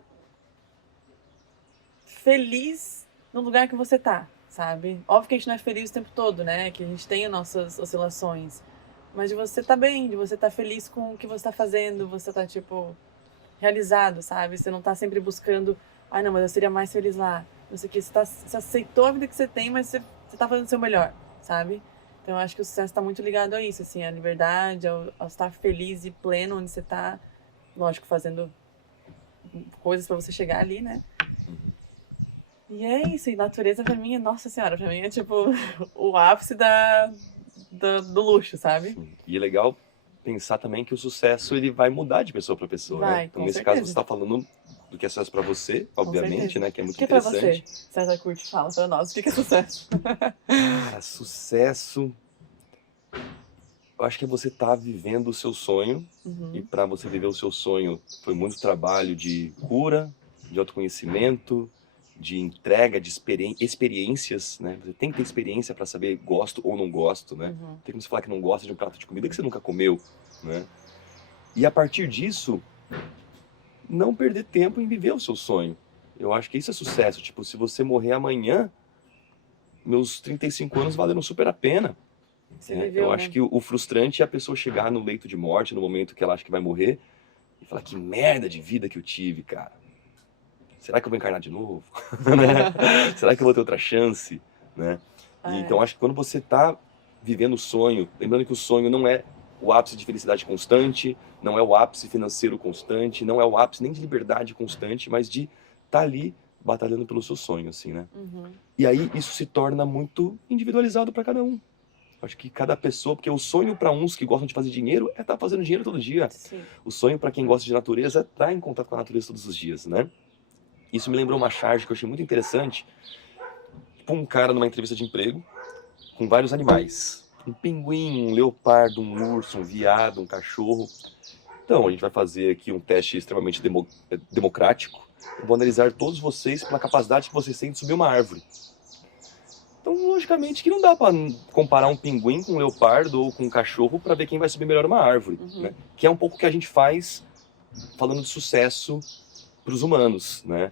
feliz no lugar que você tá, sabe? Óbvio que a gente não é feliz o tempo todo, né? Que a gente tem as nossas oscilações. Mas de você tá bem, de você tá feliz com o que você tá fazendo, você tá, tipo, realizado, sabe? Você não tá sempre buscando, não, mas eu seria mais feliz lá. Não sei o que, você aceitou a vida que você tem, mas você tá fazendo o seu melhor, sabe? Então eu acho que o sucesso tá muito ligado a isso, assim, a liberdade, ao estar feliz e pleno onde você tá, lógico, fazendo coisas pra você chegar ali, né? E é isso, e natureza pra mim, nossa senhora, pra mim é tipo o ápice do luxo, sabe? Sim. E é legal pensar também que o sucesso ele vai mudar de pessoa para pessoa, né? Então nesse caso você está falando do que é sucesso para você, obviamente, né? Que é muito interessante. O que é pra você? César Curti, fala pra nós, o que é sucesso? Cara, sucesso... Eu acho que é você estar vivendo o seu sonho, e para você viver o seu sonho foi muito trabalho de cura, de autoconhecimento, de entrega, de experiências, né? Você tem que ter experiência para saber gosto ou não gosto, né? Tem como você falar que não gosta de um prato de comida que você nunca comeu, né? E a partir disso, não perder tempo em viver o seu sonho. Eu acho que isso é sucesso. Tipo, se você morrer amanhã, meus 35 anos valeram super a pena. Eu acho que o frustrante é a pessoa chegar no leito de morte, no momento que ela acha que vai morrer, e falar, que merda de vida que eu tive, cara. Será que eu vou encarnar de novo? Será que eu vou ter outra chance? Né? Então acho que quando você está vivendo o sonho, lembrando que o sonho não é o ápice de felicidade constante, não é o ápice financeiro constante, não é o ápice nem de liberdade constante, mas de estar ali batalhando pelo seu sonho, assim, né? E aí isso se torna muito individualizado para cada um. Acho que cada pessoa, porque o sonho para uns que gostam de fazer dinheiro é estar fazendo dinheiro todo dia. Sim. O sonho para quem gosta de natureza é estar em contato com a natureza todos os dias, né? Isso me lembrou uma charge que eu achei muito interessante. Tipo um cara numa entrevista de emprego com vários animais. Um pinguim, um leopardo, um urso, um veado, um cachorro. Então, a gente vai fazer aqui um teste extremamente democrático. Eu vou analisar todos vocês pela capacidade que vocês têm de subir uma árvore. Então, logicamente, que não dá para comparar um pinguim com um leopardo ou com um cachorro para ver quem vai subir melhor uma árvore, né? Que é um pouco o que a gente faz falando de sucesso para os humanos, né?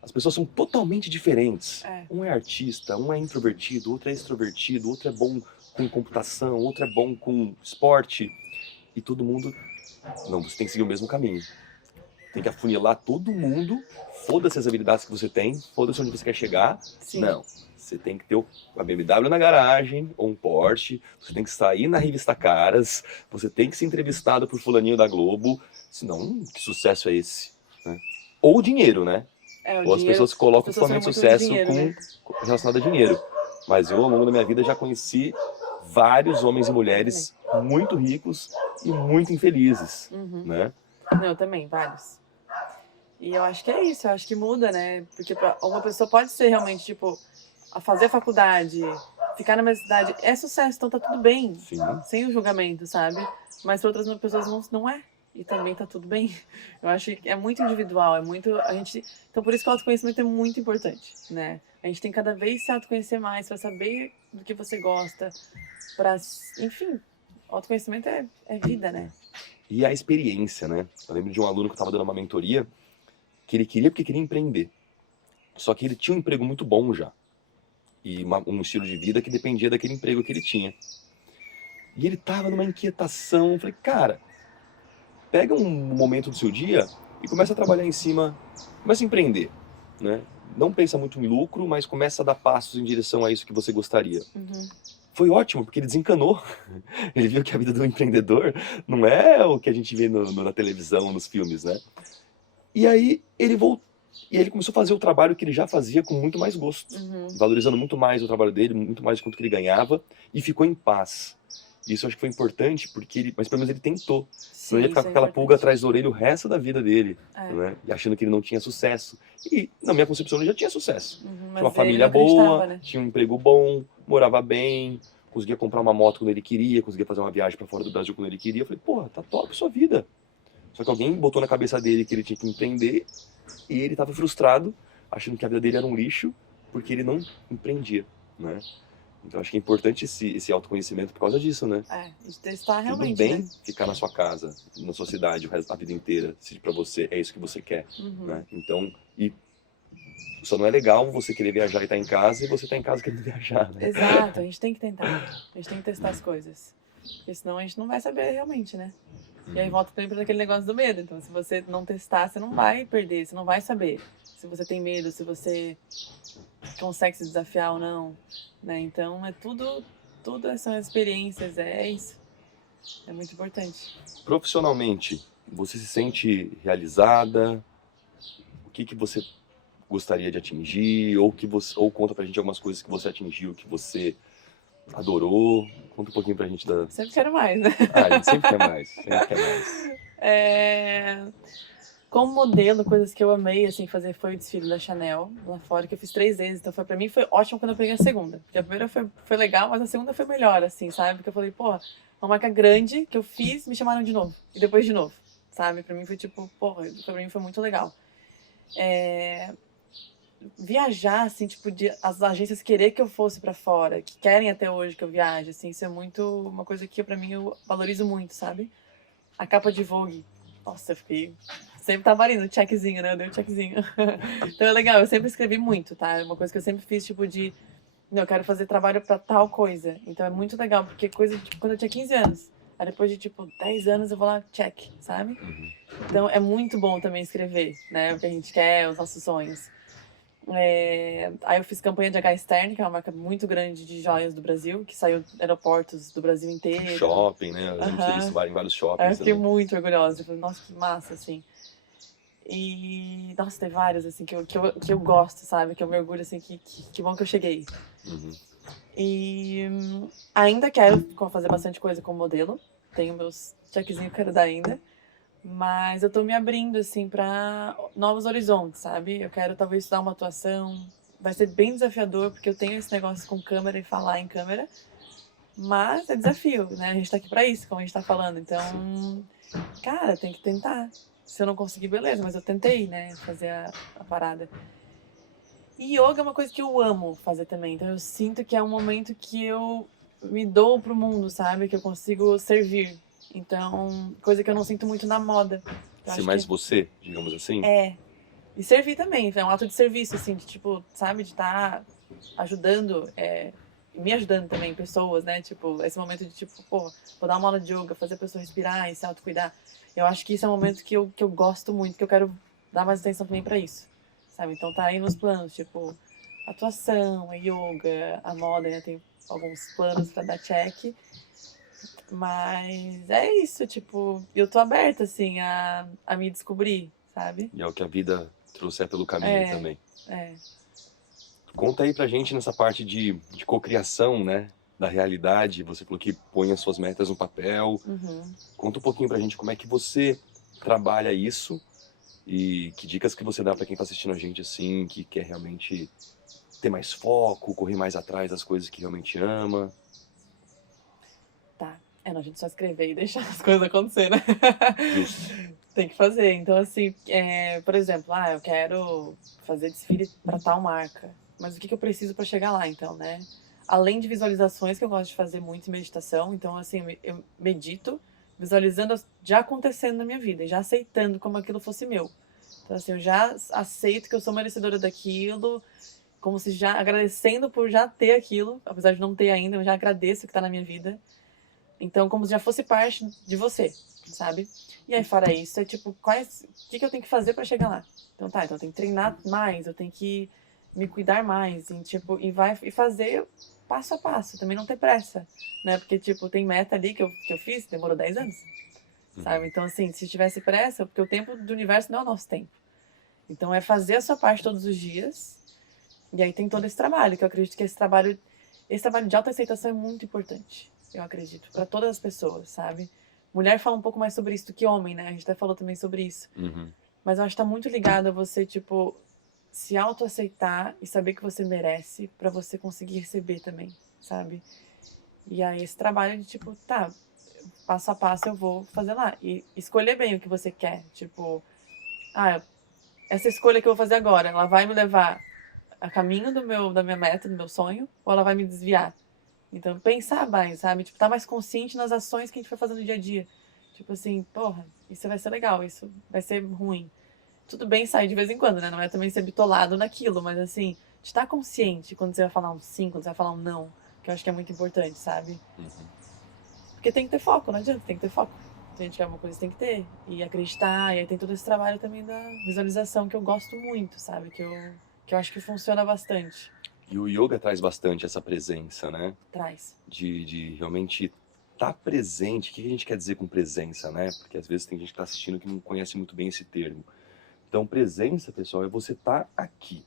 As pessoas são totalmente diferentes. Um é artista, um é introvertido, outro é extrovertido, outro é bom com computação, outro é bom com esporte. E todo mundo... Não, você tem que seguir o mesmo caminho. Tem que afunilar todo mundo, foda-se as habilidades que você tem, foda-se onde você quer chegar. Sim. Não, você tem que ter uma BMW na garagem, ou um Porsche, você tem que sair na revista Caras, você tem que ser entrevistado por fulaninho da Globo, senão, que sucesso é esse? Né? Ou dinheiro, né? Ou as pessoas colocam somente sucesso relacionado a dinheiro. Mas eu, ao longo da minha vida, já conheci vários homens e mulheres muito ricos e muito infelizes, né? Não, eu também, vários. E eu acho que é isso, eu acho que muda, né? Porque uma pessoa pode ser realmente, tipo, a fazer faculdade, ficar na mesma cidade, é sucesso, então tá tudo bem. Sim. Sem o julgamento, sabe? Mas para outras pessoas não é. E também tá tudo bem. Eu acho que é muito individual, é muito... Então por isso que o autoconhecimento é muito importante, né? A gente tem que cada vez se autoconhecer mais, para saber do que você gosta, para... Enfim, autoconhecimento é vida, né? E a experiência, né? Eu lembro de um aluno que eu estava dando uma mentoria, que ele queria porque queria empreender. Só que ele tinha um emprego muito bom já. E um estilo de vida que dependia daquele emprego que ele tinha. E ele tava numa inquietação. Eu falei, cara, pega um momento do seu dia e começa a trabalhar em cima, começa a empreender, né? Não pensa muito em lucro, mas começa a dar passos em direção a isso que você gostaria. Foi ótimo, porque ele desencanou. Ele viu que a vida do empreendedor não é o que a gente vê na televisão, nos filmes, né? E aí ele voltou. E ele começou a fazer o trabalho que ele já fazia com muito mais gosto, valorizando muito mais o trabalho dele, muito mais do quanto que ele ganhava, e ficou em paz. Isso eu acho que foi importante, porque mas pelo menos ele tentou. Senão ele ia ficar com aquela pulga atrás da orelha o resto da vida dele, né? E achando que ele não tinha sucesso. E na minha concepção ele já tinha sucesso. Tinha uma família boa, né? Tinha um emprego bom, morava bem, conseguia comprar uma moto quando ele queria, conseguia fazer uma viagem para fora do Brasil quando ele queria. Eu falei, porra, tá top a sua vida. Só que alguém botou na cabeça dele que ele tinha que empreender, e ele estava frustrado, achando que a vida dele era um lixo, porque ele não empreendia, né? Então acho que é importante esse autoconhecimento por causa disso, né? De testar realmente. Tudo bem, né? Ficar na sua casa, na sua cidade, a vida inteira, se pra você é isso que você quer, né? Então, e só não é legal você querer viajar e estar em casa, e você tá em casa querendo viajar, né? Exato, a gente tem que tentar, a gente tem que testar as coisas, porque senão a gente não vai saber realmente, né? E aí volta sempre naquele negócio do medo. Então, se você não testar, você não vai perder, você não vai saber se você tem medo, se você consegue se desafiar ou não, né? Então, tudo são experiências, é isso. É muito importante. Profissionalmente, você se sente realizada? O que você gostaria de atingir? Ou conta pra gente algumas coisas que você atingiu, que você adorou? Conta um pouquinho pra gente da... Sempre quero mais, né? A gente sempre quer mais, sempre quer mais. Como modelo, coisas que eu amei, assim, fazer foi o desfile da Chanel, lá fora, que eu fiz 3 vezes, então pra mim foi ótimo quando eu peguei a segunda. Porque a primeira foi legal, mas a segunda foi melhor, assim, sabe? Porque eu falei, porra, uma marca grande que eu fiz, me chamaram de novo, e depois de novo, sabe? Pra mim foi tipo, porra, pra mim foi muito legal. Viajar, assim, tipo, as agências querer que eu fosse pra fora, que querem até hoje que eu viaje, assim, isso é muito, uma coisa que pra mim eu valorizo muito, sabe? A capa de Vogue, nossa, eu fiquei, sempre tava ali no checkzinho, né, eu dei um checkzinho. Então é legal, eu sempre escrevi muito, tá? É uma coisa que eu sempre fiz, tipo, não, eu quero fazer trabalho pra tal coisa, então é muito legal, porque coisa, tipo, quando eu tinha 15 anos, aí depois de, tipo, 10 anos eu vou lá, check, sabe? Então é muito bom também escrever, né, o que a gente quer, os nossos sonhos. Aí eu fiz campanha de H Stern, que é uma marca muito grande de joias do Brasil, que saiu em aeroportos do Brasil inteiro. Shopping, né? Eu lembro que em vários shoppings. Eu fiquei muito orgulhosa. Eu falei, nossa, que massa, assim. E, nossa, tem vários, assim, que eu gosto, sabe? Que eu me orgulho, assim, que bom que eu cheguei. E Ainda quero fazer bastante coisa como modelo. Tenho meus checkzinhos que eu quero dar ainda. Mas eu tô me abrindo, assim, pra novos horizontes, sabe? Eu quero talvez estudar uma atuação. Vai ser bem desafiador, porque eu tenho esse negócio com câmera e falar em câmera. Mas é desafio, né? A gente tá aqui pra isso, como a gente tá falando. Então, cara, tem que tentar. Se eu não conseguir, beleza, mas eu tentei, né? Fazer a parada. E yoga é uma coisa que eu amo fazer também. Então eu sinto que é um momento que eu me dou pro mundo, sabe? Que eu consigo servir. Então, coisa que eu não sinto muito na moda. Eu Ser acho mais que você, digamos assim? é. E servir também, é um ato de serviço, assim, de tipo, sabe, de estar ajudando, e me ajudando também, pessoas, né? Tipo, esse momento de tipo, pô, vou dar uma aula de yoga, fazer a pessoa respirar e se autocuidar. Eu acho que isso é um momento que eu gosto muito, que eu quero dar mais atenção também pra isso, sabe? Então tá aí nos planos, tipo, atuação, a yoga, a moda, né? Tem alguns planos pra dar check. Mas é isso, tipo, eu tô aberta, assim, a me descobrir, sabe? E é o que a vida trouxer pelo caminho É, também. é. Conta aí pra gente nessa parte de cocriação, né? Da realidade. Você falou que põe as suas metas no papel. Uhum. Conta um pouquinho pra gente como é que você trabalha isso e que dicas que você dá pra quem tá assistindo a gente assim, que quer realmente ter mais foco, correr mais atrás das coisas que realmente ama. Tá. Não, a gente só escrever e deixar as coisas acontecer, né? Justo. Tem que fazer. Então, assim, por exemplo, eu quero fazer desfile para tal marca. Mas o que eu preciso para chegar lá, então, né? Além de visualizações, que eu gosto de fazer muito em meditação. Então, assim, eu medito visualizando já acontecendo na minha vida e já aceitando como aquilo fosse meu. Então, assim, eu já aceito que eu sou merecedora daquilo, como se já agradecendo por já ter aquilo, apesar de não ter ainda, eu já agradeço que tá na minha vida. Então, como se já fosse parte de você, sabe? E aí, fora isso, é tipo, o que eu tenho que fazer pra chegar lá? Então, tá, então eu tenho que treinar mais, eu tenho que me cuidar mais, e, tipo, e fazer passo a passo, também não ter pressa, né? Porque, tipo, tem meta ali que eu fiz, demorou 10 anos, sabe? Então, assim, se tivesse pressa, porque o tempo do universo não é o nosso tempo. Então, é fazer a sua parte todos os dias, e aí tem todo esse trabalho, que eu acredito que esse trabalho de autoaceitação é muito importante, eu acredito, para todas as pessoas, sabe? Mulher fala um pouco mais sobre isso do que homem, né? A gente até falou também sobre isso. Uhum. Mas eu acho que tá muito ligado a você, tipo, se autoaceitar e saber que você merece para você conseguir receber também, sabe? E aí esse trabalho de, tipo, tá, passo a passo eu vou fazer lá. E escolher bem o que você quer. Tipo, essa escolha que eu vou fazer agora, ela vai me levar a caminho da minha meta, do meu sonho, ou ela vai me desviar? Então, pensar mais, sabe? Tipo, tá mais consciente nas ações que a gente vai fazendo no dia a dia. Tipo assim, porra, isso vai ser legal, isso vai ser ruim. Tudo bem sair de vez em quando, né? Não é também ser bitolado naquilo, mas assim, de estar consciente quando você vai falar um sim, quando você vai falar um não, que eu acho que é muito importante, sabe? Uhum. Porque tem que ter foco, não adianta, tem que ter foco. Se a gente quer uma coisa, tem que ter. E acreditar, e aí tem todo esse trabalho também da visualização que eu gosto muito, sabe? Que eu acho que funciona bastante. E o yoga traz bastante essa presença, né? Traz. De realmente estar presente. O que a gente quer dizer com presença, né? Porque às vezes tem gente que está assistindo que não conhece muito bem esse termo. Então, presença, pessoal, é você estar aqui.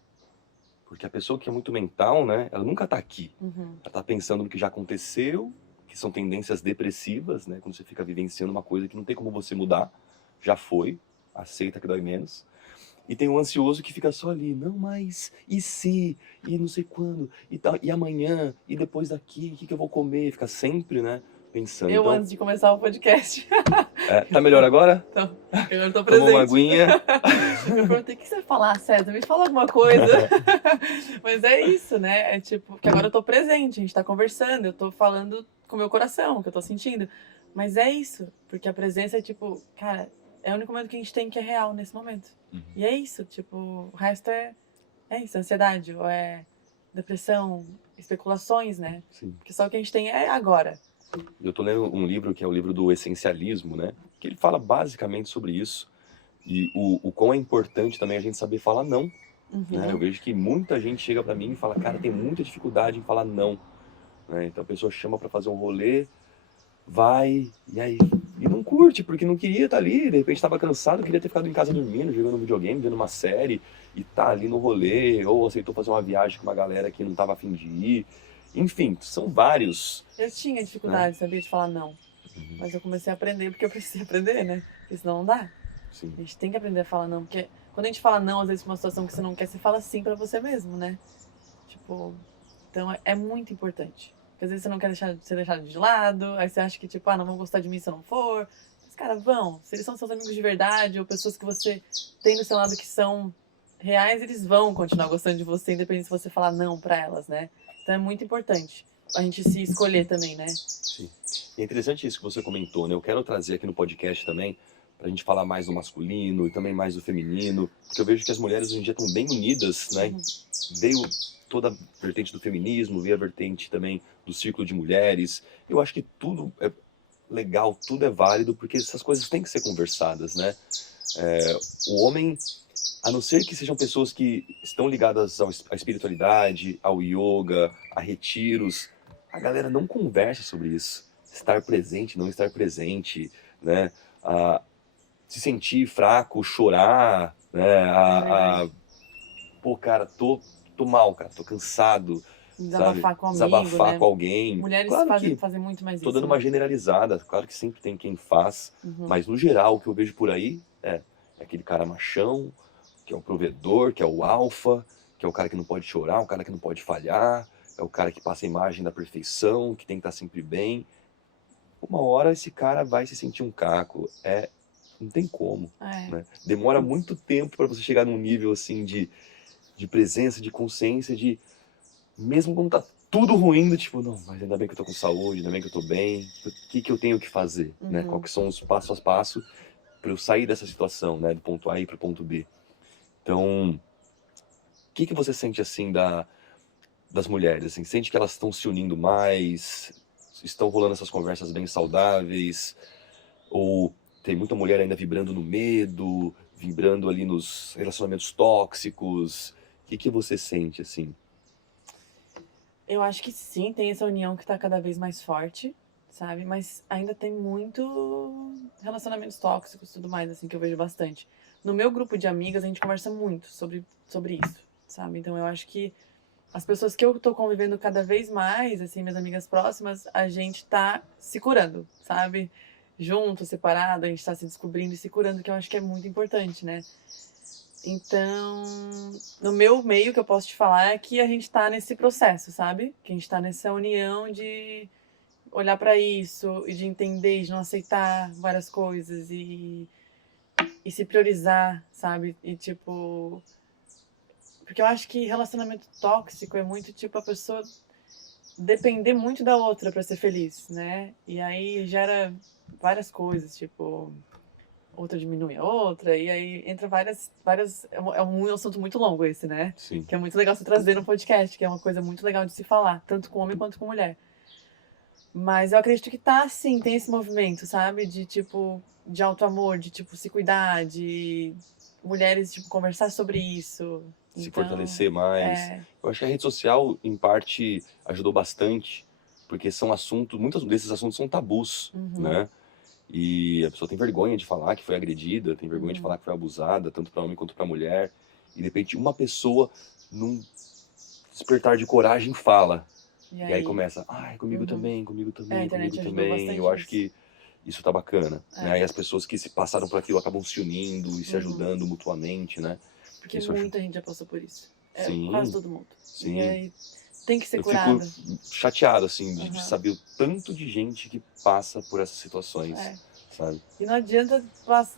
Porque a pessoa que é muito mental, né? Ela nunca está aqui. Uhum. Ela está pensando no que já aconteceu, que são tendências depressivas, né? Quando você fica vivenciando uma coisa que não tem como você mudar. Já foi, aceita que dói menos. E tem um ansioso que fica só ali, não, mas e se, e não sei quando, e tal, e amanhã, e depois daqui, o que eu vou comer? Fica sempre, né, pensando. Eu, Então, antes de começar o podcast. tá melhor agora? Então, eu tô Tomou uma presente. aguinha? Eu perguntei, o que você vai falar, César? Me fala alguma coisa. Mas é isso, né? É tipo, que agora eu tô presente, a gente tá conversando, eu tô falando com o meu coração, o que eu tô sentindo. Mas é isso, porque a presença é tipo, cara, é o único momento que a gente tem que é real nesse momento. Uhum. E é isso, tipo, o resto é isso, ansiedade, ou é depressão, especulações, né? Sim. Porque só o que a gente tem é agora. Eu tô lendo um livro que é o livro do essencialismo, né? Que ele fala basicamente sobre isso. E o quão é importante também a gente saber falar não. Uhum. Né? Eu vejo que muita gente chega pra mim e fala, cara, tem muita dificuldade em falar não. Né? Então a pessoa chama pra fazer um rolê, vai, e aí? E não curte, porque não queria estar ali, de repente tava cansado, queria ter ficado em casa dormindo, jogando videogame, vendo uma série, e tá ali no rolê, ou aceitou fazer uma viagem com uma galera que não tava a fim de ir. Enfim, são vários. Eu tinha dificuldade, sabia, de falar não. Mas eu comecei a aprender porque eu precisei aprender, né? Porque senão não dá. Sim. A gente tem que aprender a falar não, porque quando a gente fala não, às vezes pra uma situação que você não quer, você fala sim pra você mesmo, né? Tipo, então é muito importante. Porque às vezes você não quer ser deixado de lado, aí você acha que, tipo, não vão gostar de mim se eu não for. Mas, cara, vão. Se eles são seus amigos de verdade, ou pessoas que você tem do seu lado que são reais, eles vão continuar gostando de você, independente se você falar não pra elas, né? Então é muito importante a gente se escolher também, né? Sim. E é interessante isso que você comentou, né? Eu quero trazer aqui no podcast também, pra gente falar mais do masculino e também mais do feminino, porque eu vejo que as mulheres hoje em dia estão bem unidas, né? Veio toda a vertente do feminismo, veio a vertente também do círculo de mulheres. Eu acho que tudo é legal, tudo é válido, porque essas coisas têm que ser conversadas, né? O homem, a não ser que sejam pessoas que estão ligadas à espiritualidade, ao yoga, a retiros, a galera não conversa sobre isso. Estar presente, não estar presente, né? Se sentir fraco, chorar, né? Pô, cara, tô mal, cara, tô cansado, sabe? Desabafar com um amigo, Desabafar né? com alguém. Mulheres Claro que fazem muito mais tô isso, dando uma né? generalizada, claro que sempre tem quem faz, mas no geral o que eu vejo por aí é aquele cara machão, que é o provedor, que é o alfa, que é o cara que não pode chorar, o cara que não pode falhar, é o cara que passa a imagem da perfeição, que tem que estar sempre bem. Uma hora esse cara vai se sentir um caco, não tem como, né? Demora muito tempo para você chegar num nível assim de presença, de consciência, de mesmo quando tá tudo ruim, do tipo, não, mas ainda bem que eu tô com saúde, ainda bem que eu tô bem, o que que eu tenho que fazer, né? Qual que são os passo a passo para eu sair dessa situação, né, do ponto A e para o ponto B. Então, o que que você sente assim das mulheres, assim? Sente que elas estão se unindo mais? Estão rolando essas conversas bem saudáveis? Ou tem muita mulher ainda vibrando no medo, vibrando ali nos relacionamentos tóxicos? O que que você sente, assim? Eu acho que sim, tem essa união que tá cada vez mais forte, sabe? Mas ainda tem muito relacionamentos tóxicos e tudo mais, assim, que eu vejo bastante. No meu grupo de amigas, a gente conversa muito sobre isso, sabe? Então eu acho que as pessoas que eu tô convivendo cada vez mais, assim, minhas amigas próximas, a gente tá se curando, sabe? Junto, separado, a gente tá se descobrindo e se curando, que eu acho que é muito importante, né? Então, no meu meio que eu posso te falar é que a gente tá nesse processo, sabe? Que a gente tá nessa união de olhar pra isso e de entender, de não aceitar várias coisas e se priorizar, sabe? E tipo, porque eu acho que relacionamento tóxico é muito tipo a pessoa depender muito da outra pra ser feliz, né? E aí gera várias coisas, tipo, outra diminui a outra, e aí entra várias. É um assunto muito longo esse, né? Sim. Que é muito legal você trazer no podcast, que é uma coisa muito legal de se falar, tanto com homem quanto com mulher. Mas eu acredito que tá assim, tem esse movimento, sabe? De tipo, de auto-amor, de tipo, se cuidar, de mulheres, tipo, conversar sobre isso. Se Então, fortalecer mais. Eu acho que a rede social, em parte, ajudou bastante, porque são assuntos, muitos desses assuntos são tabus, né? E a pessoa tem vergonha de falar que foi agredida, tem vergonha de falar que foi abusada, tanto para homem quanto para mulher. E de repente uma pessoa, num despertar de coragem, fala. E aí começa, comigo também, comigo também, comigo também. Eu acho que isso tá bacana, né? Aí as pessoas que se passaram por aquilo acabam se unindo e se ajudando mutuamente, né? Porque Isso muita gente já passou por isso. Sim, quase todo mundo. sim. E aí tem que ser Eu curado. fico chateado, assim, de saber o tanto de gente que passa por essas situações, sabe? E não adianta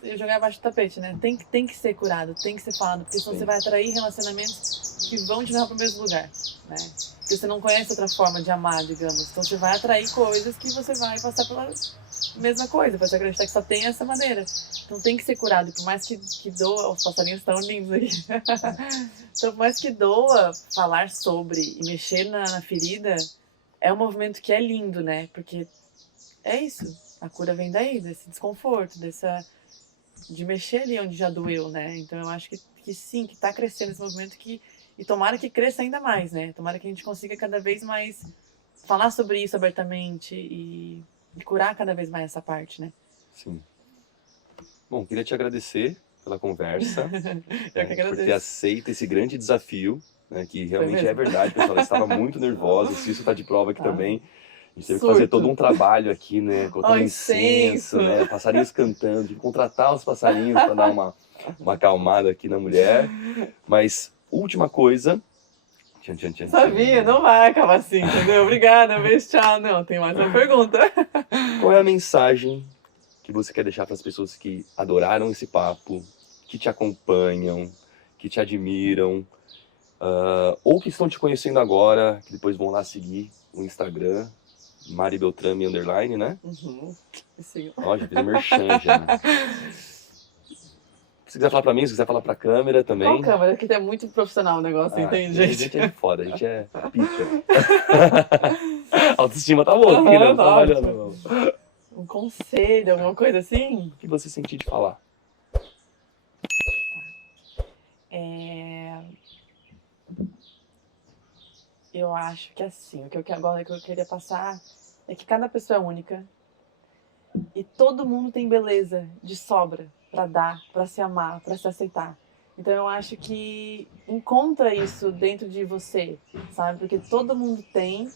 eu jogar abaixo do tapete, né? Tem que ser curado, tem que ser falado, porque senão você vai atrair relacionamentos que vão te levar para o mesmo lugar, né? Porque você não conhece outra forma de amar, digamos. Então você vai atrair coisas que você vai passar pela mesma coisa, vai acreditar que só tem essa maneira. Então tem que ser curado, por mais que doa, os passarinhos estão lindos aí. Então, por mais que doa falar sobre e mexer na ferida, é um movimento que é lindo, né? Porque é isso, a cura vem daí, desse desconforto, de mexer ali onde já doeu, né? Então eu acho que sim, que tá crescendo esse movimento e tomara que cresça ainda mais, né? Tomara que a gente consiga cada vez mais falar sobre isso abertamente e curar cada vez mais essa parte, né? Sim. Bom, queria te agradecer pela conversa, Eu que agradeço. por ter aceito esse grande desafio, né, que realmente mesmo? é verdade, pessoal. Ela estava muito nervosa, se isso tá de prova aqui Ah. também. A gente teve que fazer Surto. todo um trabalho aqui, né? Colocar Ó, um incenso, incenso. né? Passarinhos cantando, tive que contratar os passarinhos para dar uma acalmada aqui na mulher. Mas, última coisa. Tchan, tchan, tchan, Sabia, tchan. não vai acabar assim, entendeu? Obrigada, beijo, tchau. Não, tem mais uma pergunta. Qual é a mensagem que você quer deixar para as pessoas que adoraram esse papo, que te acompanham, que te admiram, ou que estão te conhecendo agora, que depois vão lá seguir o Instagram, Mari Beltrame _, né? Uhum. Sim. Ó, já fiz o merchan já. Se quiser falar pra mim, se quiser falar pra câmera também. Qual câmera? Que é muito profissional o negócio, entende, A gente? gente é de foda, a gente é pica. A autoestima tá boa aqui, né? Não Tá tá ótimo. trabalhando, não. Um conselho, alguma coisa assim? O que você sentir de falar? Eu acho que assim, o que agora que eu queria passar é que cada pessoa é única e todo mundo tem beleza de sobra pra dar, pra se amar, pra se aceitar. Então eu acho que encontra isso dentro de você, sabe? Porque todo mundo tem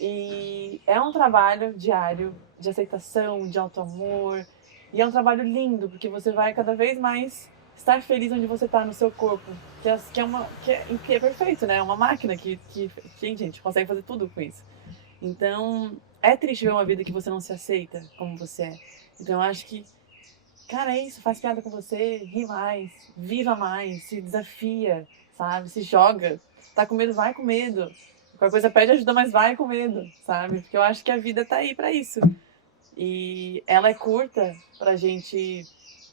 e é um trabalho diário de aceitação, de auto-amor. E é um trabalho lindo, porque você vai cada vez mais estar feliz onde você está no seu corpo. Que é perfeito, né? É uma máquina que gente, consegue fazer tudo com isso. Então, é triste ver uma vida que você não se aceita como você é. Então, eu acho que, cara, é isso. Faz piada com você, ri mais, viva mais, se desafia, sabe? Se joga. Tá com medo, vai com medo. Qualquer coisa pede ajuda, mas vai com medo, sabe? Porque eu acho que a vida tá aí pra isso. E ela é curta pra gente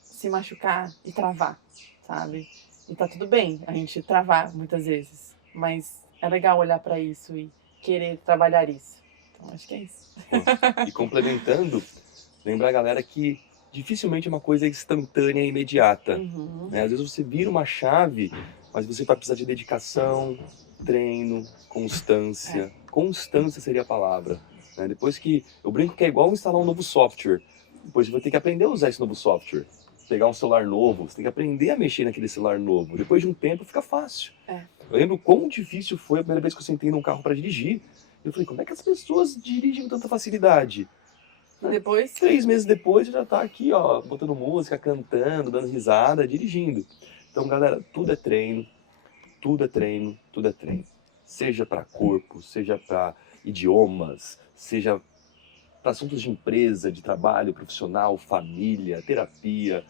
se machucar e travar, sabe? E tá tudo bem a gente travar muitas vezes, mas é legal olhar pra isso e querer trabalhar isso. Então acho que é isso. E complementando, lembrar a galera que dificilmente uma coisa é instantânea e imediata. Uhum. Né? Às vezes você vira uma chave, mas você vai precisar de dedicação, treino, constância. Constância seria a palavra. Né? Depois que... Eu brinco que é igual instalar um novo software. Depois você vai ter que aprender a usar esse novo software. Pegar um celular novo, você tem que aprender a mexer naquele celular novo. Depois de um tempo fica fácil. Eu lembro quão difícil foi a primeira vez que eu sentei num carro para dirigir. Eu falei, como é que as pessoas dirigem com tanta facilidade? E depois? 3 meses depois já tá aqui, ó, botando música, cantando, dando risada, dirigindo. Então, galera, tudo é treino, tudo é treino, tudo é treino. Seja para corpo, seja para idiomas, seja para assuntos de empresa, de trabalho profissional, família, terapia,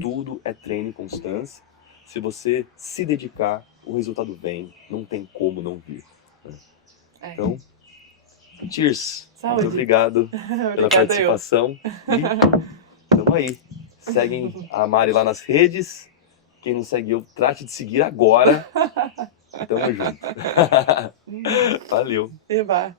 tudo é treino e constância. Se você se dedicar, o resultado vem, não tem como não vir. Né? Então, cheers! Saúde. Muito obrigado pela participação. E tamo aí. Seguem a Mari lá nas redes. Quem não segue eu, trate de seguir agora. Tamo junto. Valeu. Eba.